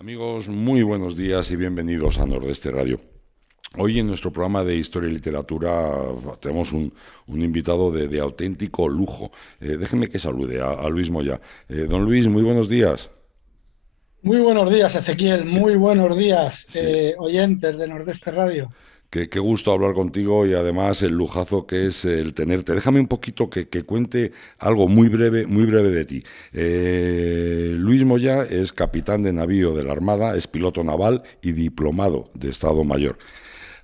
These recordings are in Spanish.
Amigos, muy buenos días y bienvenidos a Nordeste Radio. Hoy en nuestro programa de Historia y Literatura tenemos un invitado de auténtico lujo. Déjenme que salude a Luis Moya. Don Luis, muy buenos días. Muy buenos días, Ezequiel. Muy buenos días, Sí, oyentes de Nordeste Radio. qué gusto hablar contigo y además el lujazo que es el tenerte. Déjame un poquito que cuente algo muy breve de ti. Luis Moya es capitán de navío de la Armada, es piloto naval y diplomado de Estado Mayor.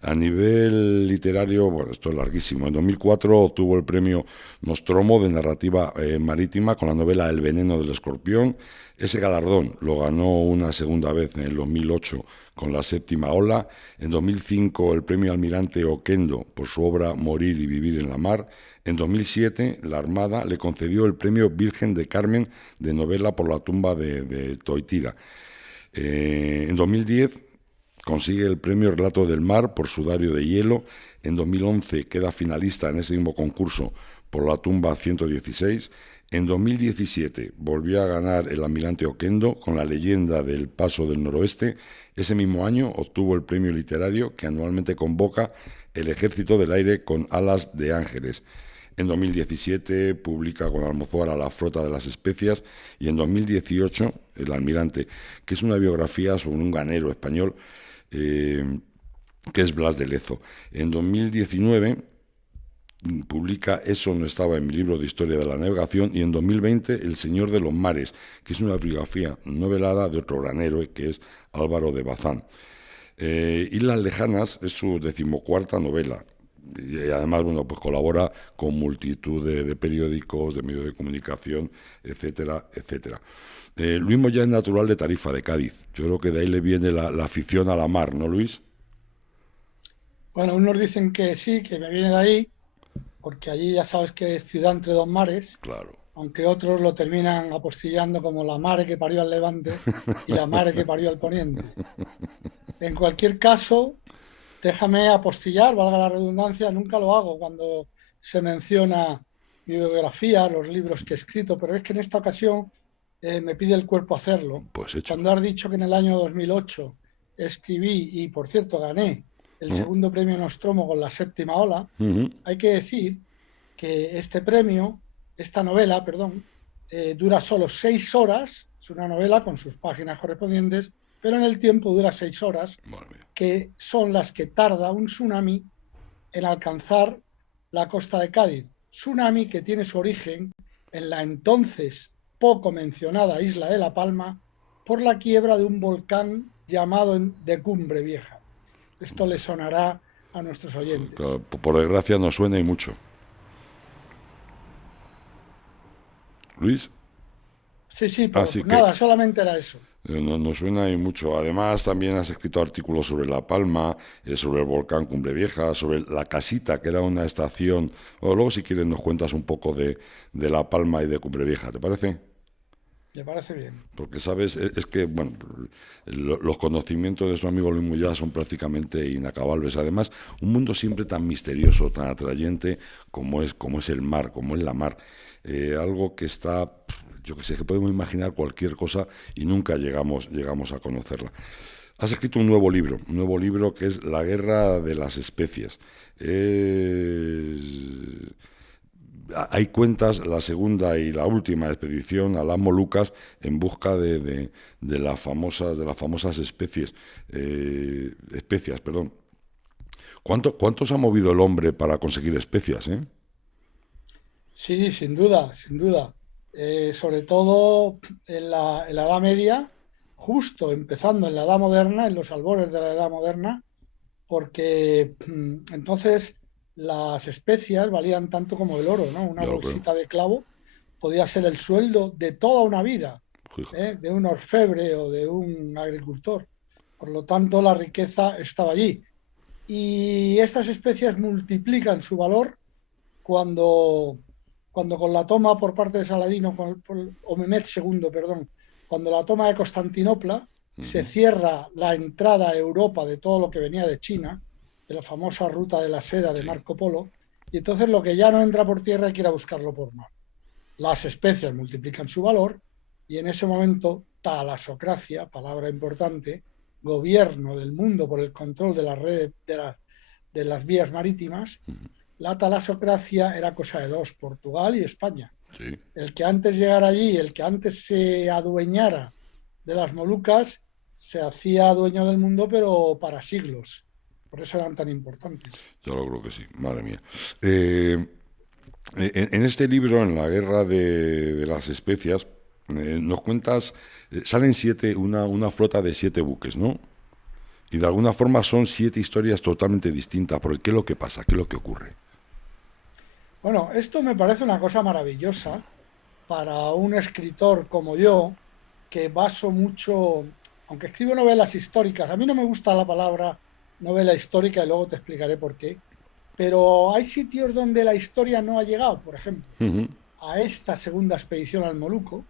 A nivel literario, bueno, esto es larguísimo. En 2004 obtuvo el premio Nostromo de narrativa marítima con la novela El veneno del escorpión. Ese galardón lo ganó una segunda vez en el 2008 con La séptima ola. En 2005 el premio Almirante Oquendo por su obra Morir y vivir en la mar. En 2007 la Armada le concedió el premio Virgen de Carmen de novela por la tumba de Toitira. En 2010 consigue el premio Relato del Mar por Sudario de Hielo. En 2011 queda finalista en ese mismo concurso por La tumba 116. En 2017 volvió a ganar el Almirante Oquendo con La leyenda del Paso del Noroeste. Ese mismo año obtuvo el premio literario que anualmente convoca el Ejército del Aire con alas de ángeles. En 2017 publica con Almozuara La flota de las especias y en 2018 El almirante, que es una biografía sobre un ganero español eh, que es Blas de Lezo. En 2019 publica Eso no estaba en mi libro de historia de la navegación y en 2020 El señor de los mares, que es una biografía novelada de otro gran héroe que es Álvaro de Bazán. Islas Lejanas es su decimocuarta novela y además, bueno, pues colabora con multitud de periódicos, de medios de comunicación, etcétera, etcétera. Luis Moya es natural de Tarifa, de Cádiz. Yo creo que de ahí le viene la afición a la mar, ¿no, Luis? Bueno, unos dicen que sí, que me viene de ahí, porque allí ya sabes que es ciudad entre dos mares, Claro. aunque otros lo terminan apostillando como la mare que parió al levante y la mare que parió al poniente. En cualquier caso, déjame apostillar, valga la redundancia, nunca lo hago cuando se menciona mi biografía, los libros que he escrito, pero es que en esta ocasión me pide el cuerpo hacerlo. Pues hecho. Cuando has dicho que en el año 2008 escribí y, por cierto, gané el Uh segundo premio Nostromo con La séptima ola, -huh. hay que decir que este premio, esta novela, perdón, dura solo 6 horas, es una novela con sus páginas correspondientes, pero en el tiempo dura 6 horas, Bueno, que son las que tarda un tsunami en alcanzar la costa de Cádiz. Tsunami que tiene su origen en la entonces poco mencionada isla de La Palma por la quiebra de un volcán llamado de Cumbre Vieja. Esto le sonará a nuestros oyentes. por desgracia no suena y mucho. Luis, Sí, sí, así pues que nada, solamente era eso. no suena y mucho. Además, también has escrito artículos sobre La Palma, sobre el volcán Cumbre Vieja, sobre La Casita, que era una estación. O luego, si quieres, nos cuentas un poco de La Palma y de Cumbre Vieja, ¿te parece? Me parece bien. Porque, ¿sabes? Es que, bueno, los conocimientos de su amigo Luis Moya son prácticamente inacabables. Además, un mundo siempre tan misterioso, tan atrayente como es el mar, como es la mar. Algo que está, yo que sé, que podemos imaginar cualquier cosa y nunca llegamos a conocerla. Has escrito un nuevo libro que es La guerra de las especies. Ahí cuentas la segunda y la última expedición a las Molucas en busca de las famosas especias, perdón. ¿Cuántos ha movido el hombre para conseguir especias, eh? Sí, sin duda, sin duda. Sobre todo en la Edad Media, justo empezando en la Edad Moderna, en los albores de la Edad Moderna, porque entonces las especias valían tanto como el oro, ¿no? Una Ya lo creo. bolsita de clavo podía ser el sueldo de toda una vida, Fíjate. ¿eh? De un orfebre o de un agricultor. Por lo tanto, la riqueza estaba allí. Y estas especias multiplican su valor cuando, cuando con la toma por parte de Saladino, o Mehmed II, perdón, cuando la toma de Constantinopla, Uh se -huh. cierra la entrada a Europa de todo lo que venía de China, de la famosa ruta de la seda de Sí. Marco Polo, y entonces lo que ya no entra por tierra hay que ir a buscarlo por mar. Las especias multiplican su valor y en ese momento talasocracia, palabra importante, gobierno del mundo por el control de las redes de las vías marítimas, la talasocracia era cosa de dos, Portugal y España. Sí. El que antes llegara allí, el que antes se adueñara de las Molucas, se hacía dueño del mundo, pero para siglos. Por eso eran tan importantes. Yo lo creo que sí, madre mía. En este libro, en la guerra de las especias, nos cuentas, salen una flota de 7 buques, ¿no? Y de alguna forma son 7 historias totalmente distintas. Porque ¿qué es lo que pasa? ¿Qué es lo que ocurre? Bueno, esto me parece una cosa maravillosa para un escritor como yo, que baso mucho, aunque escribo novelas históricas, a mí no me gusta la palabra novela histórica y luego te explicaré por qué, pero hay sitios donde la historia no ha llegado, por ejemplo, Ujú. a esta segunda expedición al Moluco,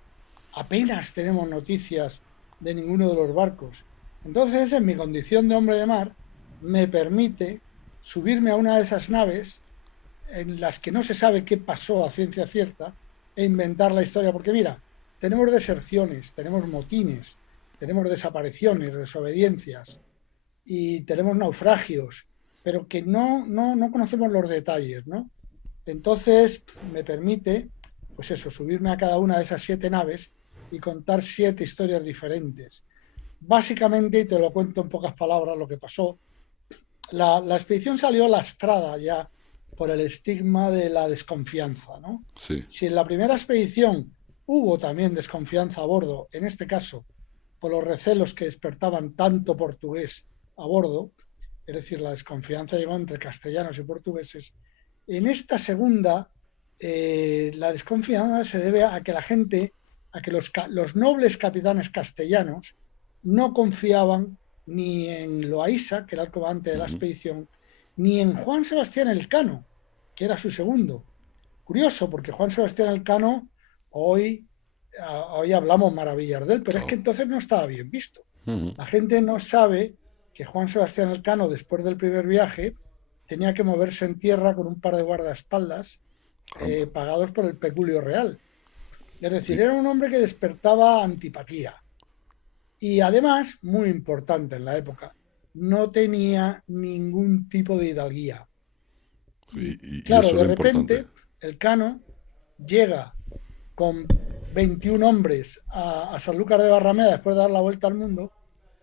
apenas tenemos noticias de ninguno de los barcos. Entonces, en mi condición de hombre de mar, me permite subirme a una de esas naves en las que no se sabe qué pasó a ciencia cierta e inventar la historia. Porque mira, tenemos deserciones, tenemos motines, tenemos desapariciones, desobediencias y tenemos naufragios, pero que no conocemos los detalles, ¿no? Entonces me permite, pues eso, subirme a cada una de esas 7 naves y contar 7 historias diferentes. Básicamente, y te lo cuento en pocas palabras, lo que pasó, la expedición salió lastrada ya por el estigma de la desconfianza, ¿no? Sí. Si en la primera expedición hubo también desconfianza a bordo, en este caso por los recelos que despertaban tanto portugués a bordo, es decir, la desconfianza llegó entre castellanos y portugueses, en esta segunda la desconfianza se debe a que la gente, a que los nobles capitanes castellanos no confiaban ni en Loaiza, que era el comandante de la Ujú. expedición, ni en Juan Sebastián Elcano, que era su segundo. Curioso, porque Juan Sebastián Elcano, hoy, hoy hablamos maravillas de él, pero es que Claro. entonces no estaba bien visto. Ujú. La gente no sabe que Juan Sebastián Elcano, después del primer viaje, tenía que moverse en tierra con un par de guardaespaldas Caramba. pagados por el peculio real. Es decir, Sí. era un hombre que despertaba antipatía. Y además, muy importante en la época, no tenía ningún tipo de hidalguía. Sí, Y y claro, eso es de lo importante. repente, el Cano llega con 21 hombres a Sanlúcar de Barrameda después de dar la vuelta al mundo.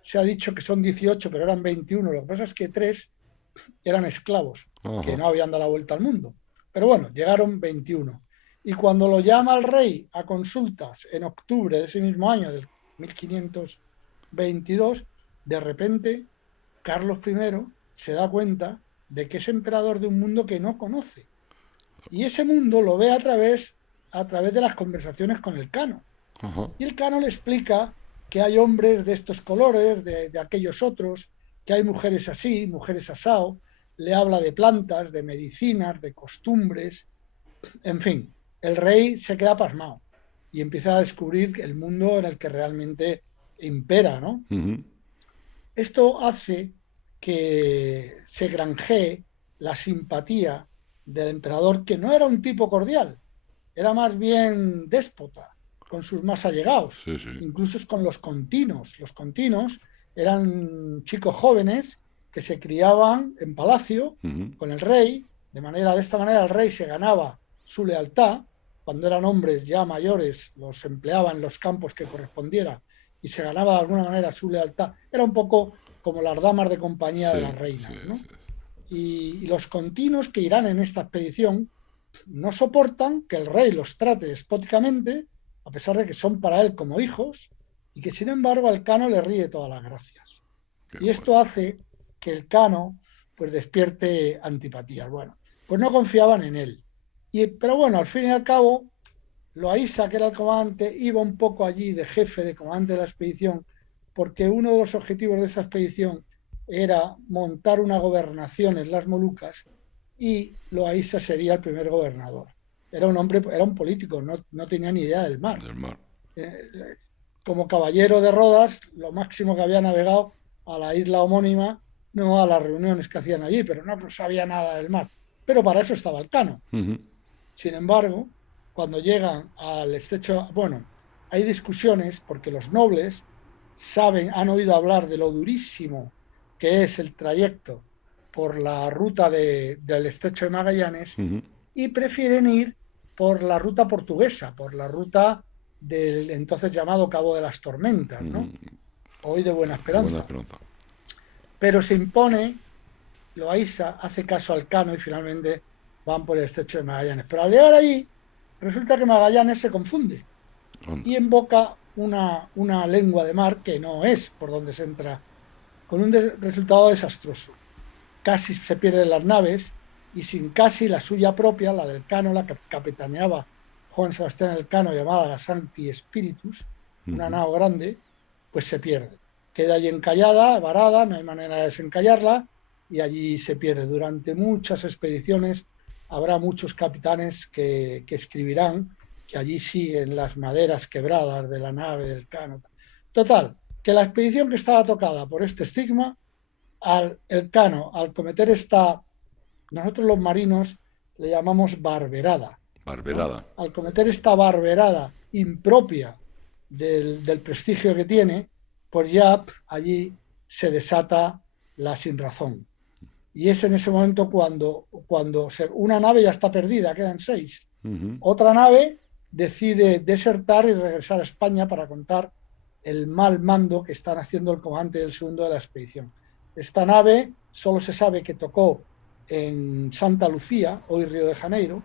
Se ha dicho que son 18, pero eran 21. Lo que pasa es que 3 eran esclavos que Ajá. no habían dado la vuelta al mundo. Pero bueno, llegaron 21. Y cuando lo llama el rey a consultas en octubre de ese mismo año, del 1522, de repente Carlos I se da cuenta de que es emperador de un mundo que no conoce. Y ese mundo lo ve a través de las conversaciones con el Cano. Ajá. Y el Cano le explica que hay hombres de estos colores, de aquellos otros, que hay mujeres así, mujeres asao, le habla de plantas, de medicinas, de costumbres, en fin, el rey se queda pasmado y empieza a descubrir el mundo en el que realmente impera, ¿no? Ujú. Esto hace que se granjee la simpatía del emperador, que no era un tipo cordial, era más bien déspota con sus más allegados, Sí, sí. incluso con los continos. Los continos eran chicos jóvenes que se criaban en palacio Ujú. con el rey, de esta manera el rey se ganaba su lealtad. Cuando eran hombres ya mayores, los empleaba en los campos que correspondiera y se ganaba de alguna manera su lealtad. Era un poco como las damas de compañía de Sí, las sí, reinas, ¿no? sí. Y los continuos que irán en esta expedición no soportan que el rey los trate despóticamente, a pesar de que son para él como hijos, y que sin embargo al Cano le ríe todas las gracias. Qué Y bueno. esto hace que el Cano pues despierte antipatías. Bueno, pues no confiaban en él. Pero bueno, al fin y al cabo, Loaiza, que era el comandante, iba un poco allí de jefe, de comandante de la expedición, porque uno de los objetivos de esa expedición era montar una gobernación en las Molucas y Loaiza sería el primer gobernador. Era un hombre, era un político, no tenía ni idea del mar. Del mar. Eh, Como caballero de Rodas, lo máximo que había navegado a la isla homónima, no a las reuniones que hacían allí, pero no sabía nada del mar. Pero para eso estaba el Cano. Ujú. Sin embargo, cuando llegan al estrecho, bueno, hay discusiones porque los nobles han oído hablar de lo durísimo que es el trayecto por la ruta del Estrecho de Magallanes y prefieren ir por la ruta portuguesa, por la ruta del entonces llamado Cabo de las Tormentas, ¿no? Hoy de Buena Esperanza. Pero se impone, Loaysa hace caso al Cano y finalmente van por el Estrecho de Magallanes. Pero al llegar allí, resulta que Magallanes se confunde y invoca una lengua de mar que no es por donde se entra, con un resultado desastroso. Casi se pierden las naves y sin casi la suya propia, la del Cano, la que capitaneaba Juan Sebastián Elcano, llamada la Sancti Spiritus, una nao grande, pues se pierde. Queda allí encallada, varada, no hay manera de desencallarla y allí se pierde. Durante muchas expediciones habrá muchos capitanes que escribirán que allí siguen las maderas quebradas de la nave del Cano. Total, que la expedición que estaba tocada por este estigma, el Cano, al cometer nosotros los marinos le llamamos barberada. Barberada. ¿No? Al cometer esta barberada impropia del prestigio que tiene, pues ya allí se desata la sinrazón. Y es en ese momento cuando una nave ya está perdida, quedan 6. Otra nave decide desertar y regresar a España para contar el mal mando que están haciendo el comandante del segundo de la expedición. Esta nave solo se sabe que tocó en Santa Lucía, hoy Río de Janeiro,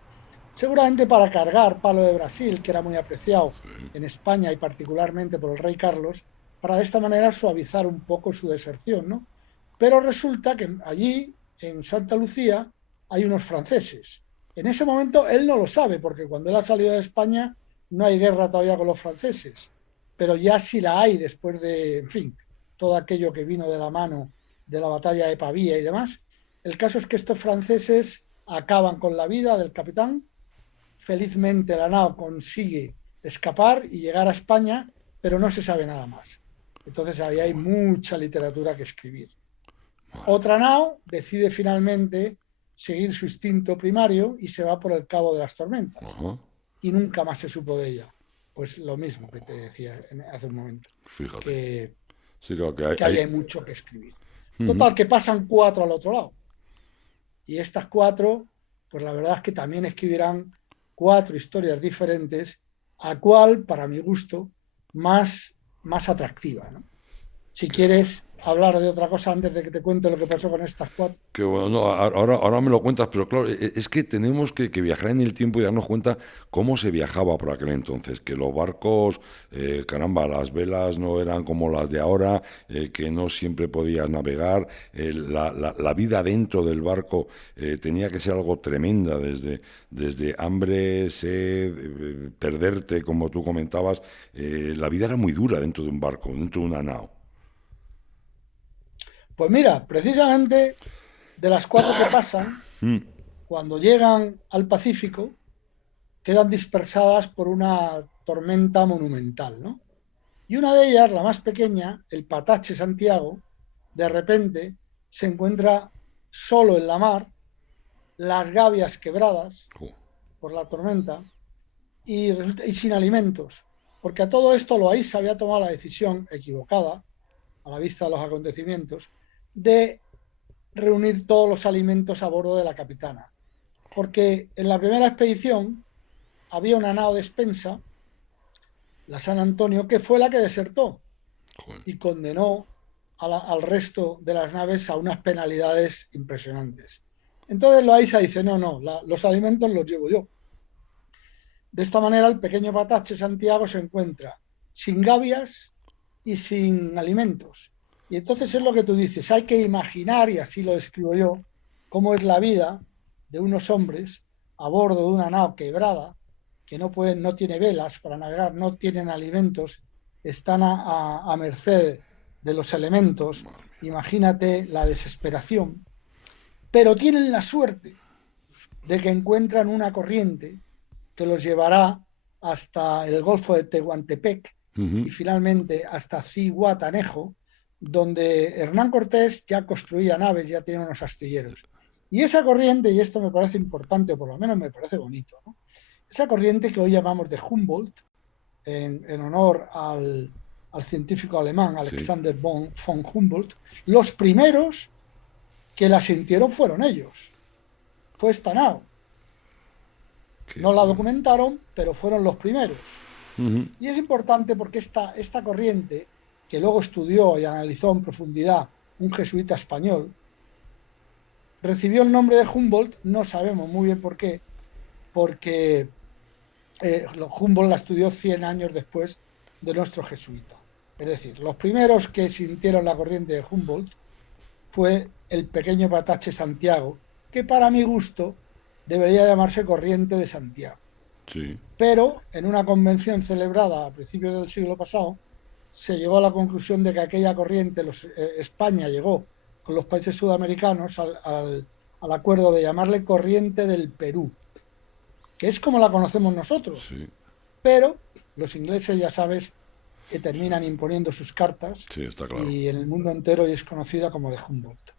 seguramente para cargar palo de Brasil, que era muy apreciado en España y particularmente por el rey Carlos, para de esta manera suavizar un poco su deserción, ¿no? Pero resulta que allí, en Santa Lucía, hay unos franceses. En ese momento él no lo sabe, porque cuando él ha salido de España no hay guerra todavía con los franceses, pero ya sí la hay después de, en fin, todo aquello que vino de la mano de la batalla de Pavía y demás. El caso es que estos franceses acaban con la vida del capitán. Felizmente la nao consigue escapar y llegar a España, pero no se sabe nada más. Entonces ahí hay mucha literatura que escribir. Otra nao decide finalmente seguir su instinto primario y se va por el Cabo de las Tormentas. Y nunca más se supo de ella. Pues lo mismo que te decía hace un momento. Fíjate. Que, sí, claro, que hay mucho que escribir. Total, que pasan 4 al otro lado. Y estas 4, pues la verdad es que también escribirán 4 historias diferentes, a cual, para mi gusto, más atractiva, ¿no? Si quieres hablar de otra cosa antes de que te cuente lo que pasó con estas 4. Que bueno, no, ahora me lo cuentas, pero claro, es que tenemos que viajar en el tiempo y darnos cuenta cómo se viajaba por aquel entonces, que los barcos, caramba, las velas no eran como las de ahora, que no siempre podías navegar, la vida dentro del barco tenía que ser algo tremenda, desde hambre, sed, perderte, como tú comentabas, la vida era muy dura dentro de un barco, dentro de una nao. Pues mira, precisamente de las 4 que pasan, cuando llegan al Pacífico, quedan dispersadas por una tormenta monumental, ¿no? Y una de ellas, la más pequeña, el Patache Santiago, de repente se encuentra solo en la mar, las gavias quebradas por la tormenta y sin alimentos. Porque a todo esto Loaysa había tomado la decisión equivocada, a la vista de los acontecimientos, de reunir todos los alimentos a bordo de la Capitana. Porque en la primera expedición había una nao despensa, la San Antonio, que fue la que desertó y condenó al resto de las naves a unas penalidades impresionantes. Entonces Loaysa dice, no, los alimentos los llevo yo. De esta manera el pequeño Patache Santiago se encuentra sin gavias y sin alimentos. Y entonces es lo que tú dices, hay que imaginar, y así lo describo yo, cómo es la vida de unos hombres a bordo de una nao quebrada, que no tiene velas para navegar, no tienen alimentos, están a merced de los elementos. Imagínate la desesperación, pero tienen la suerte de que encuentran una corriente que los llevará hasta el Golfo de Tehuantepec y finalmente hasta Zihuatanejo, donde Hernán Cortés ya construía naves, ya tenía unos astilleros. Y esa corriente, y esto me parece importante, o por lo menos me parece bonito, ¿no? Esa corriente que hoy llamamos de Humboldt, en honor al científico alemán Alexander Sí. von Humboldt, los primeros que la sintieron fueron ellos. Fue Stanau. Qué No la bueno. documentaron, pero fueron los primeros. Ujú. Y es importante porque esta corriente, que luego estudió y analizó en profundidad un jesuita español, recibió el nombre de Humboldt, no sabemos muy bien por qué, porque Humboldt la estudió 100 años después de nuestro jesuita. Es decir, los primeros que sintieron la corriente de Humboldt fue el pequeño Patache Santiago, que para mi gusto debería llamarse Corriente de Santiago. Sí. Pero en una convención celebrada a principios del siglo pasado, se llegó a la conclusión de que aquella corriente, España llegó con los países sudamericanos al acuerdo de llamarle Corriente del Perú, que es como la conocemos nosotros, Sí. pero los ingleses, ya sabes, que terminan imponiendo sus cartas Sí, está claro. y en el mundo entero es conocida como de Humboldt.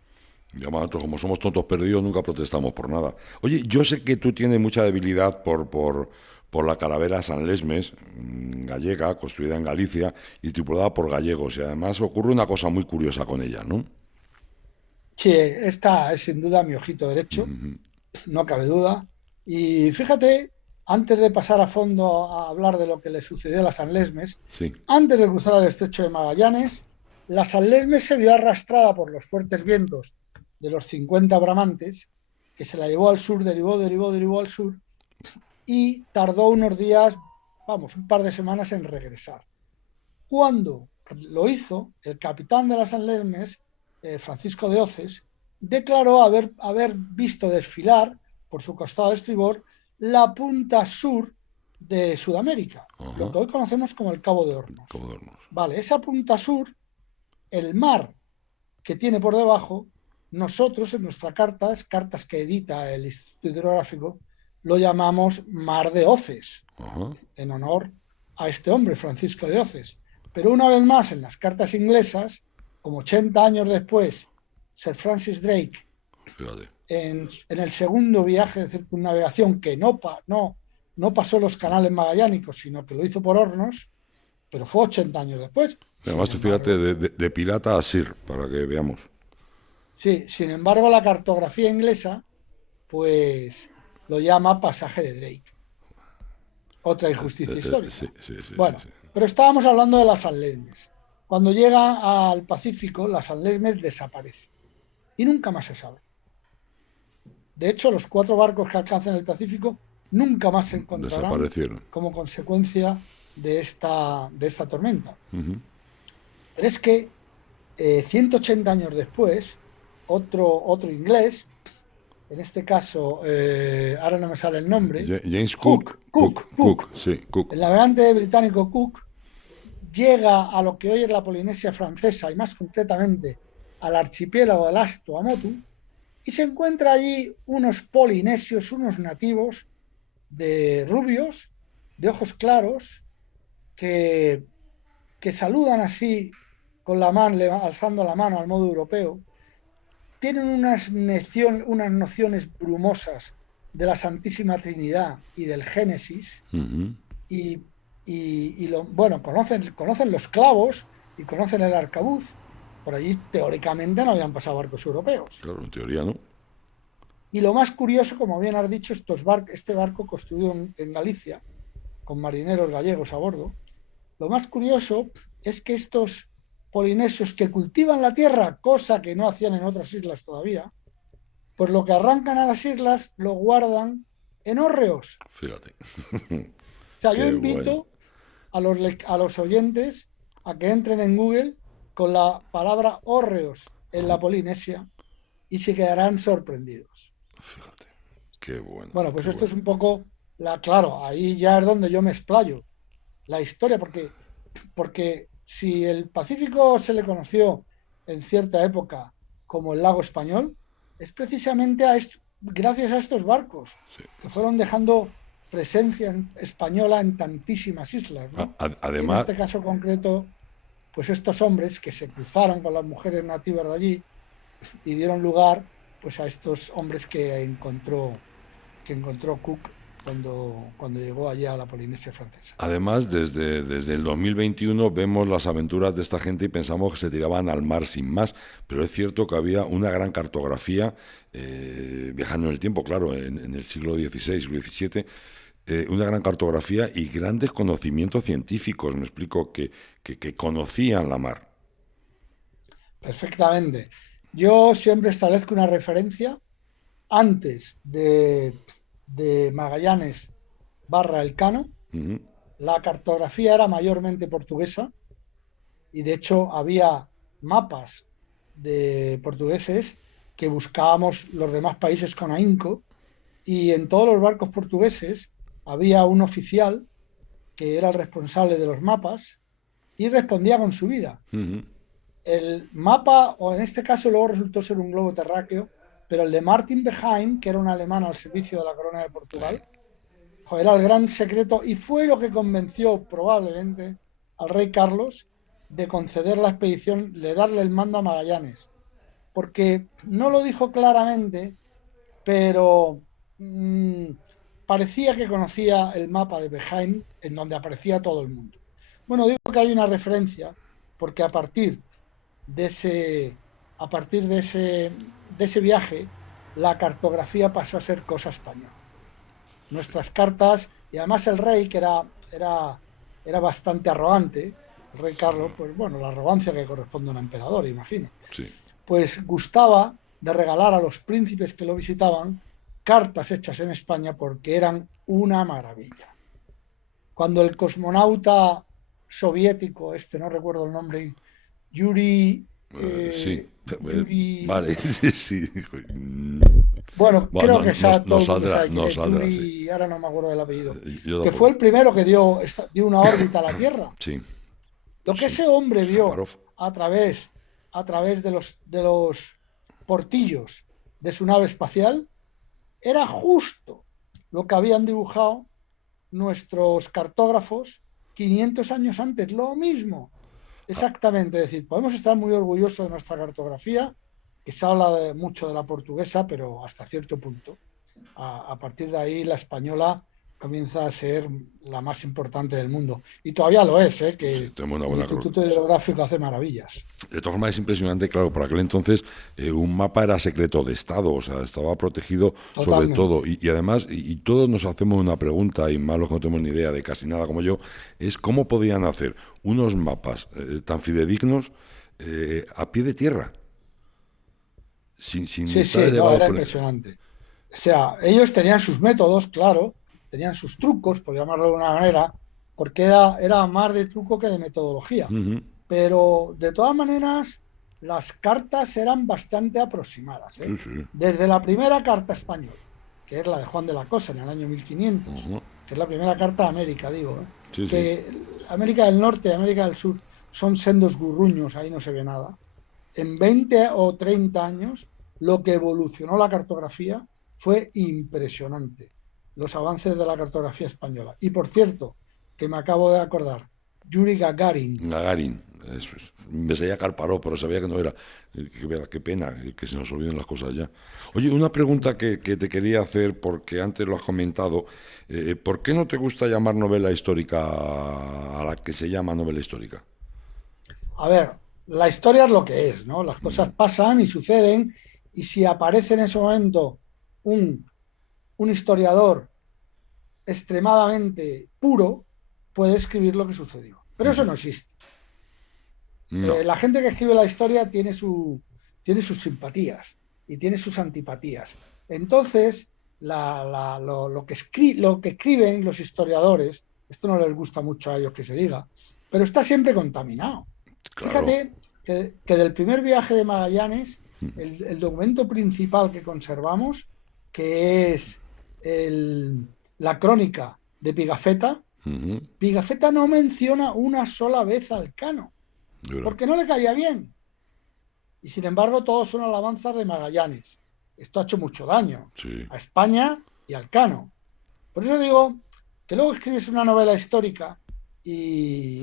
Y además nosotros, como somos tontos perdidos, nunca protestamos por nada. Oye, yo sé que tú tienes mucha debilidad por la calavera San Lesmes, gallega, construida en Galicia y tripulada por gallegos. Y además ocurre una cosa muy curiosa con ella, ¿no? Sí, esta es sin duda mi ojito derecho, no cabe duda. Y fíjate, antes de pasar a fondo a hablar de lo que le sucedió a la San Lesmes, Sí. antes de cruzar el estrecho de Magallanes, la San Lesmes se vio arrastrada por los fuertes vientos de los 50 bramantes, que se la llevó al sur, derivó al sur, y tardó unos días, vamos, un par de semanas en regresar. Cuando lo hizo, el capitán de la San Lesmes, Francisco de Oces, declaró haber visto desfilar por su costado estribor la punta sur de Sudamérica, lo Ajá. que hoy conocemos como el Cabo de Hornos. Cabo de Hornos. Vale, esa punta sur, el mar que tiene por debajo, nosotros en nuestras cartas que edita el Instituto Hidrográfico, lo llamamos Mar de Oces, Ajá. en honor a este hombre, Francisco de Oces. Pero una vez más, en las cartas inglesas, como 80 años después, Sir Francis Drake, Fíjate. en el segundo viaje de circunnavegación, que no pasó los canales magallánicos, sino que lo hizo por Hornos, pero fue 80 años después. Sin Además, tú fíjate, embargo, de pirata a Sir, para que veamos. sí, sin embargo, la cartografía inglesa, pues lo llama pasaje de Drake. Otra injusticia Sí, histórica. sí, sí, sí, Bueno, sí. pero estábamos hablando de las San Lesmes. Cuando llega al Pacífico, la San Lesmes desaparece y nunca más se sabe. De hecho, los 4 barcos que alcanzan el Pacífico nunca más se encontrarán Desaparecieron. como consecuencia de esta tormenta. Ujú. Pero es que 180 años después, otro inglés, en este caso, ahora no me sale el nombre, James Cook. Cook, sí, Cook. el navegante británico Cook, llega a lo que hoy es la Polinesia francesa y más concretamente al archipiélago de las Tuamotu y se encuentra allí unos polinesios, unos nativos de rubios, de ojos claros, que, que saludan así con la mano, alzando la mano al modo europeo, tienen unas nociones brumosas de la Santísima Trinidad y del Génesis Ujú. y, bueno, conocen los clavos y conocen el arcabuz. Por allí teóricamente no habían pasado barcos europeos. Claro, en teoría no. Y lo más curioso, como bien has dicho, este barco construido en Galicia, con marineros gallegos a bordo, lo más curioso es que estos polinesios que cultivan la tierra, cosa que no hacían en otras islas todavía, pues lo que arrancan a las islas lo guardan en hórreos. Fíjate. O sea, yo Qué bueno. invito a los oyentes a que entren en Google con la palabra hórreos en la Polinesia y se quedarán sorprendidos. Fíjate. Qué bueno, Bueno, pues qué esto es bueno. un poco claro, ahí ya es donde yo me explayo, la historia, porque si el Pacífico se le conoció en cierta época como el lago español, es precisamente gracias a estos barcos Sí. que fueron dejando presencia española en tantísimas islas, ¿no? Y en Además, este caso concreto, pues estos hombres que se cruzaron con las mujeres nativas de allí y dieron lugar pues a estos hombres que encontró Cook cuando llegó allá a la Polinesia Francesa. Además, desde el 2021 vemos las aventuras de esta gente y pensamos que se tiraban al mar sin más, pero es cierto que había una gran cartografía, viajando en el tiempo, claro, en el siglo XVI, siglo XVII, una gran cartografía y grandes conocimientos científicos, me explico, que conocían la mar. Perfectamente. Yo siempre establezco una referencia antes de Magallanes barra Elcano. Ujú. La cartografía era mayormente portuguesa y de hecho había mapas de portugueses que buscábamos los demás países con ahínco, y en todos los barcos portugueses había un oficial que era el responsable de los mapas y respondía con su vida. Ujú. El mapa, o en este caso luego resultó ser un globo terráqueo, pero el de Martin Behaim, que era un alemán al servicio de la corona de Sí. Portugal, era el gran secreto y fue lo que convenció probablemente al rey Carlos de conceder la expedición, de darle el mando a Magallanes, porque no lo dijo claramente, pero parecía que conocía el mapa de Behaim en donde aparecía todo el mundo. Bueno, digo que hay una referencia porque de ese, a partir de ese viaje, la cartografía pasó a ser cosa española. Nuestras cartas, y además el rey, que era bastante arrogante, el rey Carlos, pues bueno, la arrogancia que corresponde a un emperador, imagino, Sí. pues gustaba de regalar a los príncipes que lo visitaban cartas hechas en España porque eran una maravilla. Cuando el cosmonauta soviético, no recuerdo el nombre, Yuri, Sí. Vale, Yuri, sí, sí. bueno, Bueno, creo que todo no el mundo saldrá, sabe quién no es, saldrá, sí. Yuri, ahora no me acuerdo del apellido, Yo que fue tampoco. el primero que dio una órbita a la Tierra. Sí, Lo que sí. ese hombre vio Kasparov. a través, de los portillos de su nave espacial era justo lo que habían dibujado nuestros cartógrafos 500 años antes, lo mismo, exactamente. Es decir, podemos estar muy orgullosos de nuestra cartografía, que se habla mucho de la portuguesa, pero hasta cierto punto. A partir de ahí, la española comienza a ser la más importante del mundo. Y todavía lo es, Sí, que tenemos una el buena Instituto Hidrográfico hace maravillas. De todas formas, es impresionante, claro, por aquel entonces un mapa era secreto de Estado, o sea, estaba protegido sobre todo. Totalmente. Y además, y todos nos hacemos una pregunta, y más los que no tenemos ni idea de casi nada como yo, es cómo podían hacer unos mapas tan fidedignos a pie de tierra, sin Sí, estar sí, no, elevados era por... impresionante. O sea, ellos tenían sus métodos, claro, tenían sus trucos, por llamarlo de una manera, porque era más de truco que de metodología. Ujú. Pero de todas maneras, las cartas eran bastante aproximadas, ¿eh? Sí, sí. Desde la primera carta española, que es la de Juan de la Cosa en el año 1500, Ujú. que es la primera carta de América, digo, ¿eh? Sí, sí. Que América del Norte y América del Sur son sendos gurruños, ahí no se ve nada. En 20 o 30 años, lo que evolucionó la cartografía fue impresionante. Los avances de la cartografía española. Y por cierto, que me acabo de acordar, Yuri Gagarin. Gagarin, eso es. Me sabía Kasparov, pero sabía que no era. Qué pena que se nos olviden las cosas ya. Oye, una pregunta que te quería hacer, porque antes lo has comentado. ¿Por qué no te gusta llamar novela histórica a la que se llama novela histórica? A ver, la historia es lo que es, ¿no? Las cosas pasan y suceden, y si aparece en ese momento un, un historiador extremadamente puro, puede escribir lo que sucedió. Pero eso no existe. No, La gente que escribe la historia tiene sus simpatías y tiene sus antipatías. Entonces, lo que escriben los historiadores, esto no les gusta mucho a ellos que se diga, pero está siempre contaminado. claro. Fíjate que del primer viaje de Magallanes, el documento principal que conservamos, que es la crónica de Pigafetta, Ujú. Pigafetta no menciona una sola vez al Cano Dura. porque no le caía bien. Y sin embargo, todos son alabanzas de Magallanes. Esto ha hecho mucho daño Sí, a España y al Cano. Por eso digo que luego escribes una novela histórica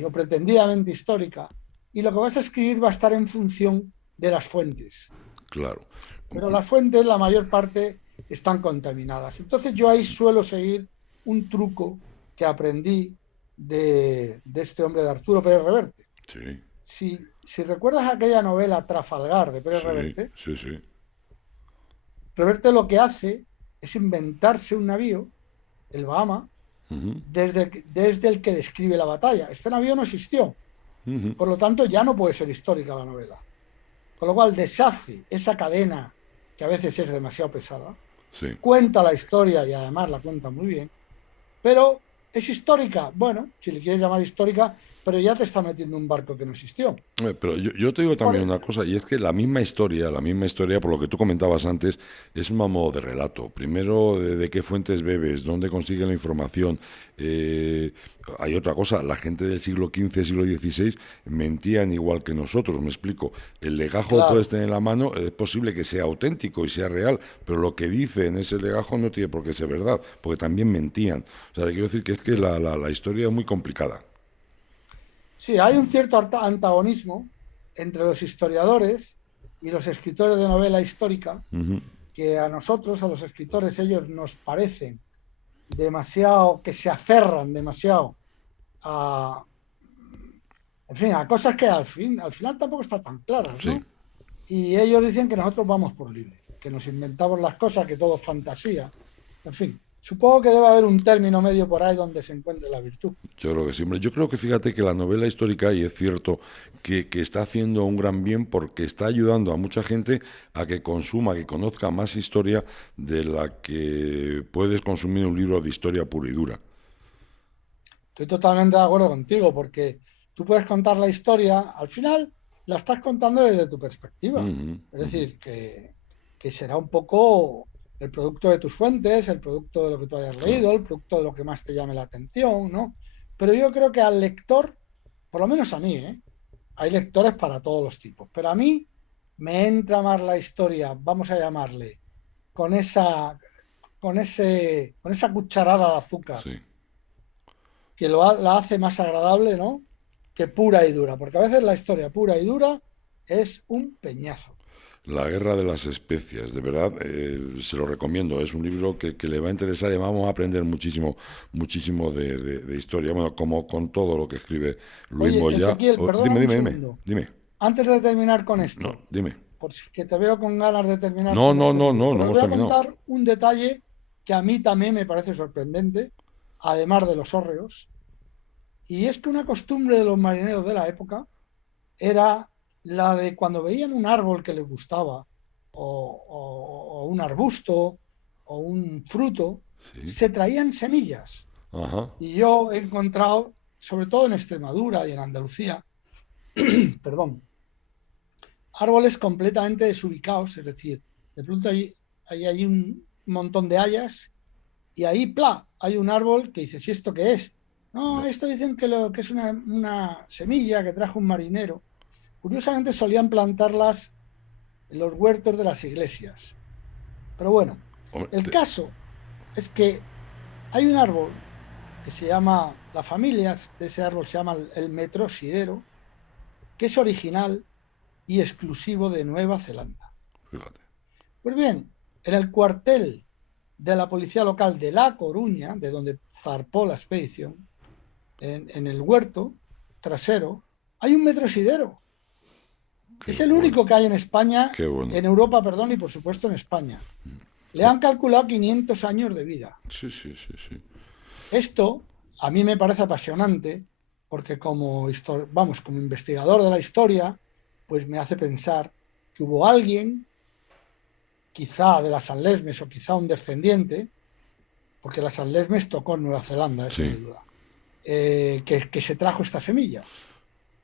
o pretendidamente histórica, y lo que vas a escribir va a estar en función de las fuentes. claro. Pero las fuentes, la mayor parte, están contaminadas. Entonces yo ahí suelo seguir un truco que aprendí de este hombre, de Arturo Pérez Reverte. Sí, Si recuerdas aquella novela Trafalgar de Pérez sí, Reverte, sí, sí. Reverte lo que hace es inventarse un navío, el Bahama, Ujú, desde el que describe la batalla. Este navío no existió, ujú. por lo tanto ya no puede ser histórica la novela. Con lo cual deshace esa cadena que a veces es demasiado pesada, Sí. cuenta la historia y además la cuenta muy bien, pero es histórica. Bueno, si le quieres llamar histórica, pero ya te está metiendo un barco que no existió. Pero yo te digo Por- también una cosa, y es que la misma historia, por lo que tú comentabas antes, es un modo de relato. Primero, de qué fuentes bebes, dónde consigues la información. Eh, Hay otra cosa, la gente del siglo XV, siglo XVI, mentían igual que nosotros, me explico. El legajo lo puedes claro, tener en la mano, es posible que sea auténtico y sea real, pero lo que dice en ese legajo no tiene por qué ser verdad, porque también mentían. O sea, quiero decir que es que la historia es muy complicada. sí, hay un cierto antagonismo entre los historiadores y los escritores de novela histórica, Ujú. que a nosotros, a los escritores, ellos nos parecen demasiado, que se aferran demasiado a, en fin, a cosas que al final tampoco están tan claras, Sí. ¿no? Y ellos dicen que nosotros vamos por libre, que nos inventamos las cosas, que todo es fantasía. En fin, supongo que debe haber un término medio por ahí donde se encuentre la virtud. Yo creo que siempre. Yo creo que fíjate que la novela histórica, y es cierto, que está haciendo un gran bien porque está ayudando a mucha gente a que consuma, que conozca más historia de la que puedes consumir un libro de historia pura y dura. Estoy totalmente de acuerdo contigo, porque tú puedes contar la historia, al final la estás contando desde tu perspectiva. Ujú, Es ujú. decir, que será un poco el producto de tus fuentes, el producto de lo que tú hayas Claro. leído, el producto de lo que más te llame la atención, ¿no? Pero yo creo que al lector, por lo menos a mí, ¿eh? Hay lectores para todos los tipos, pero a mí me entra más la historia, vamos a llamarle, con con esa cucharada de azúcar Sí. que la hace más agradable, ¿no? Que pura y dura, porque a veces la historia pura y dura es un peñazo. La guerra de las especias, de verdad, se lo recomiendo. Es un libro que le va a interesar y vamos a aprender muchísimo, muchísimo de historia. Bueno, como con todo lo que escribe Luis Oye, Moya. Ezequiel, Dime, perdóname un dime, dime, segundo. dime. Antes de terminar con No, esto, dime. por si que te veo con ganas de terminar No, con no, este no, libro, no, no pero os hemos voy a terminado. contar un detalle que a mí también me parece sorprendente, además de los hórreos, y es que una costumbre de los marineros de la época era la de cuando veían un árbol que les gustaba, o un arbusto, o un fruto, Sí. se traían semillas. Ajá. Y yo he encontrado, sobre todo en Extremadura y en Andalucía, perdón, árboles completamente desubicados, es decir, de pronto hay un montón de hayas y ahí, ¡pla!, hay un árbol que dices, ¿y esto qué es? No, No. esto dicen que es una semilla que trajo un marinero. Curiosamente solían plantarlas en los huertos de las iglesias. Pero bueno, Hombre, el caso es que hay un árbol que se llama, la familia de ese árbol se llama el metrosidero, que es original y exclusivo de Nueva Zelanda. fíjate. Pues bien, en el cuartel de la policía local de La Coruña, de donde zarpó la expedición, en el huerto trasero, hay un metrosidero. Qué Es el bueno, único que hay en España, qué bueno. en Europa, perdón, y por supuesto en España. Le han calculado 500 años de vida. Sí, sí, sí, sí. Esto a mí me parece apasionante porque como investigador de la historia, pues me hace pensar que hubo alguien, quizá de las San Lesmes o quizá un descendiente, porque las San Lesmes tocó en Nueva Zelanda, eso no Sí. hay duda, que se trajo esta semilla.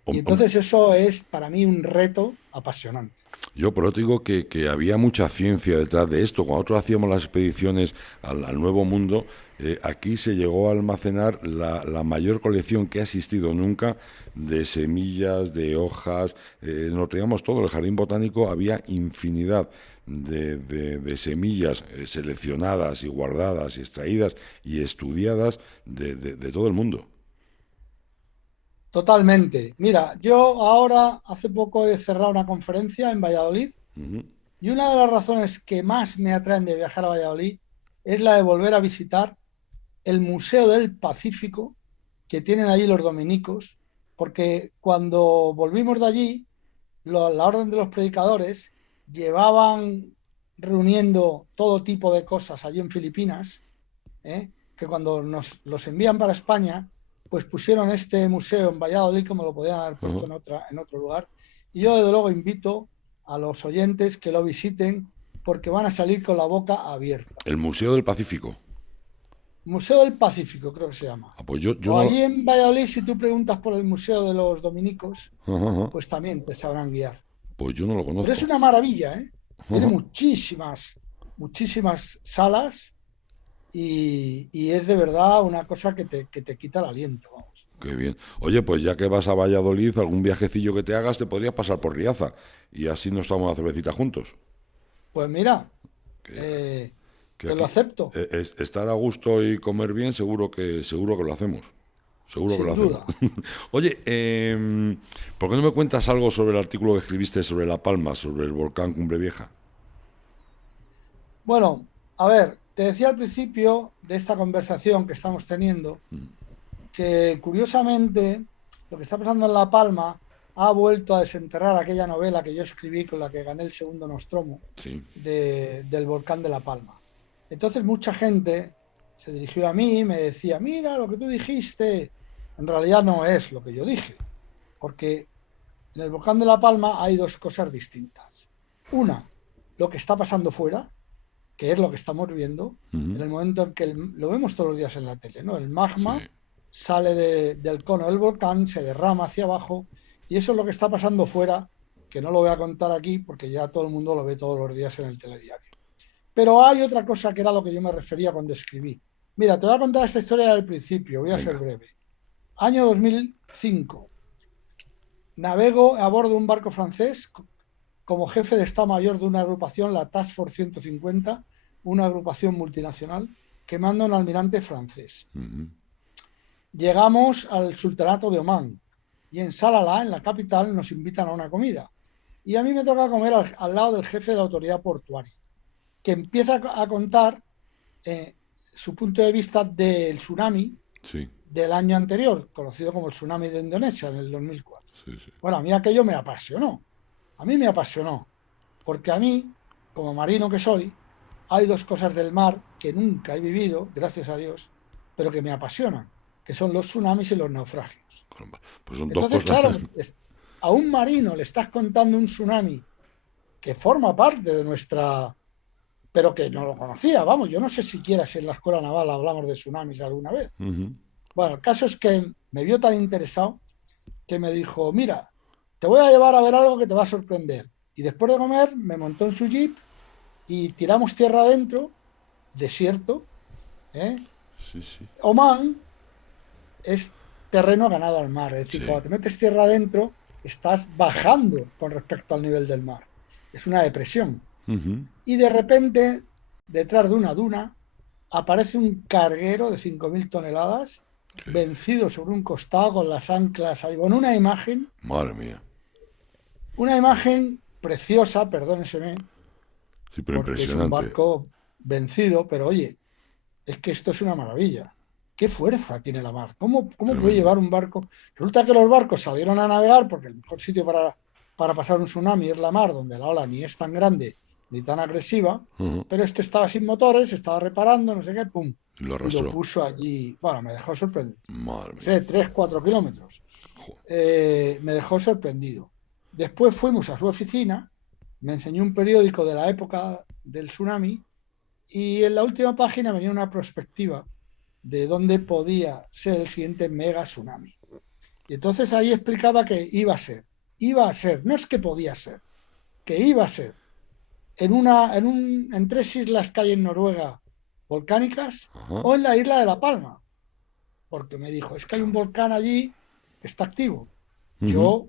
Y Hom- hom- entonces eso es para mí un reto apasionante. Yo por eso te digo que había mucha ciencia detrás de esto. Cuando nosotros hacíamos las expediciones al Nuevo Mundo, aquí se llegó a almacenar la mayor colección que ha existido nunca de semillas, de hojas. Nos traíamos todo. En el jardín botánico había infinidad de semillas seleccionadas y guardadas y extraídas y estudiadas de todo el mundo. Totalmente. Mira, yo ahora hace poco he cerrado una conferencia en Valladolid Ujú. y una de las razones que más me atraen de viajar a Valladolid es la de volver a visitar el Museo del Pacífico que tienen allí los dominicos, porque cuando volvimos de allí, la Orden de los Predicadores llevaban reuniendo todo tipo de cosas allí en Filipinas, que cuando nos los envían para España, pues pusieron este museo en Valladolid como lo podían haber puesto en otro lugar. Y yo desde luego invito a los oyentes que lo visiten porque van a salir con la boca abierta. El Museo del Pacífico. Museo del Pacífico creo que se llama. Ah, pues yo O no... allí en Valladolid, si tú preguntas por el Museo de los Dominicos, pues también te sabrán guiar. Pues yo no lo conozco. Pero es una maravilla, ¿eh? Tiene muchísimas salas y es de verdad una cosa que te quita el aliento, vamos. Qué bien. Oye, pues ya que vas a Valladolid, algún viajecillo que te hagas, te podrías pasar por Riaza y así nos tomamos una cervecita juntos. Pues mira, Que te lo aquí, acepto. estar a gusto y comer bien, seguro que lo hacemos. Seguro que lo Sin duda. hacemos. Oye, ¿por qué no me cuentas algo sobre el artículo que escribiste sobre La Palma, sobre el volcán Cumbre Vieja? Bueno, a ver, te decía al principio de esta conversación que estamos teniendo que curiosamente lo que está pasando en La Palma ha vuelto a desenterrar aquella novela que yo escribí con la que gané el segundo Nostromo Sí. del volcán de La Palma. Entonces mucha gente se dirigió a mí y me decía, mira, lo que tú dijiste, en realidad no es lo que yo dije, porque en el volcán de La Palma hay dos cosas distintas. Una, lo que está pasando fuera, que es lo que estamos viendo, en el momento en que lo vemos todos los días en la tele, ¿no? El magma sale del cono del volcán, se derrama hacia abajo, y eso es lo que está pasando fuera, que no lo voy a contar aquí porque ya todo el mundo lo ve todos los días en el telediario. Pero hay otra cosa que era lo que yo me refería cuando escribí. Mira, te voy a contar esta historia del principio, voy a ser breve. Año 2005. Navego a bordo de un barco francés como jefe de Estado Mayor de una agrupación, la Task Force 150, una agrupación multinacional que manda un almirante francés. Llegamos al sultanato de Omán y en Salalah, en la capital, nos invitan a una comida. Y a mí me toca comer al lado del jefe de la autoridad portuaria, que empieza a contar su punto de vista del tsunami del año anterior, conocido como el tsunami de Indonesia, en el 2004. Bueno, a mí aquello me apasionó. A mí me apasionó, porque a mí, como marino que soy, hay dos cosas del mar que nunca he vivido, gracias a Dios, pero que me apasionan, que son los tsunamis y los naufragios. Pues son entonces, dos cosas. claro, a un marino le estás contando un tsunami que forma parte de nuestra... pero que no lo conocía, vamos, yo no sé siquiera si en la escuela naval hablamos de tsunamis alguna vez. Bueno, el caso es que me vio tan interesado que me dijo, mira, te voy a llevar a ver algo que te va a sorprender. Y después de comer me montó en su jeep y tiramos tierra adentro, desierto. Omán es terreno ganado al mar, es decir, cuando te metes tierra adentro estás bajando con respecto al nivel del mar. Es una depresión. Y de repente, detrás de una duna, aparece un carguero de 5.000 toneladas vencido sobre un costado con las anclas ahí, con una imagen. Madre mía. Una imagen preciosa, perdóneseme, sí, pero porque impresionante. es un barco vencido, pero oye, es que esto es una maravilla. ¿Qué fuerza tiene la mar? ¿Cómo puede llevar un barco? Resulta que los barcos salieron a navegar porque el mejor sitio para pasar un tsunami es la mar, donde la ola ni es tan grande ni tan agresiva, pero este estaba sin motores, estaba reparando, no sé qué, pum. Y lo puso allí. Bueno, me dejó sorprendido. Madre mía. No sé, 3-4 kilómetros. Me dejó sorprendido. Después fuimos a su oficina, me enseñó un periódico de la época del tsunami y en la última página venía una perspectiva de dónde podía ser el siguiente mega tsunami. Y entonces ahí explicaba que iba a ser, no es que podía ser, que iba a ser en 3 islas que hay en Noruega volcánicas o en la isla de La Palma. Porque me dijo, es que hay un volcán allí que está activo. Yo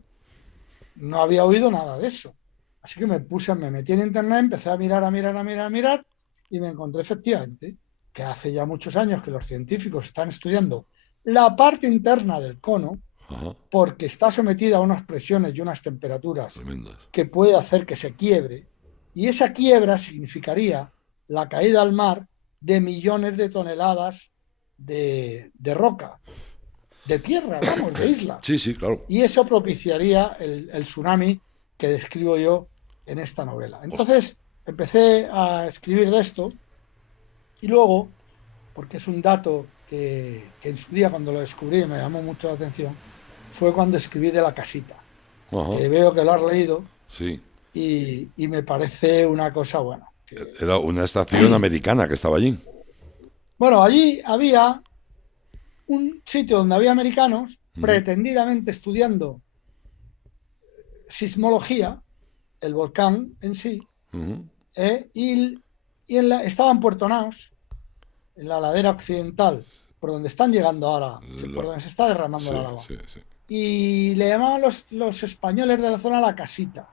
no había oído nada de eso. Así que me metí en internet, empecé a mirar y me encontré efectivamente que hace ya muchos años que los científicos están estudiando la parte interna del cono porque está sometida a unas presiones y unas temperaturas que puede hacer que se quiebre y esa quiebra significaría la caída al mar de millones de toneladas de roca, de tierra, vamos, de isla. Sí, sí, claro. Y eso propiciaría el tsunami que describo yo en esta novela. Entonces empecé a escribir de esto y luego, porque es un dato que en su día cuando lo descubrí me llamó mucho la atención, fue cuando escribí de la casita, Ajá. que veo que lo has leído Sí. y me parece una cosa buena. Era una estación americana que estaba allí. Bueno, allí había un sitio donde había americanos Ujú, pretendidamente estudiando sismología, el volcán en sí, ujú. estaba en Puerto Naos, en la ladera occidental, por donde están llegando ahora, por La- donde se está derramando Sí, la lava. sí, sí. Y le llamaban los españoles de la zona la casita.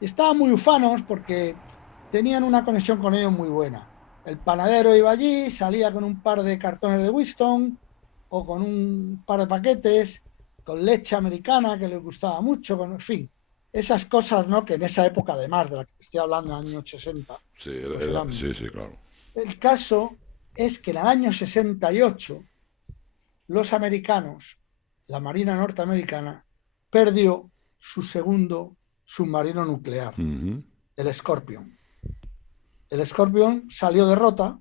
Y estaban muy ufanos porque tenían una conexión con ellos muy buena. El panadero iba allí, salía con un par de cartones de Winston o con un par de paquetes, con leche americana que les gustaba mucho, con, en fin, esas cosas, ¿no? Que en esa época, además de la que estoy hablando, en los años 60, Sí, pues eran. sí, sí, claro. El caso es que en el año 68 los americanos, la Marina norteamericana, perdió su segundo submarino nuclear, Ujú. el Scorpion. El Scorpion salió de Rota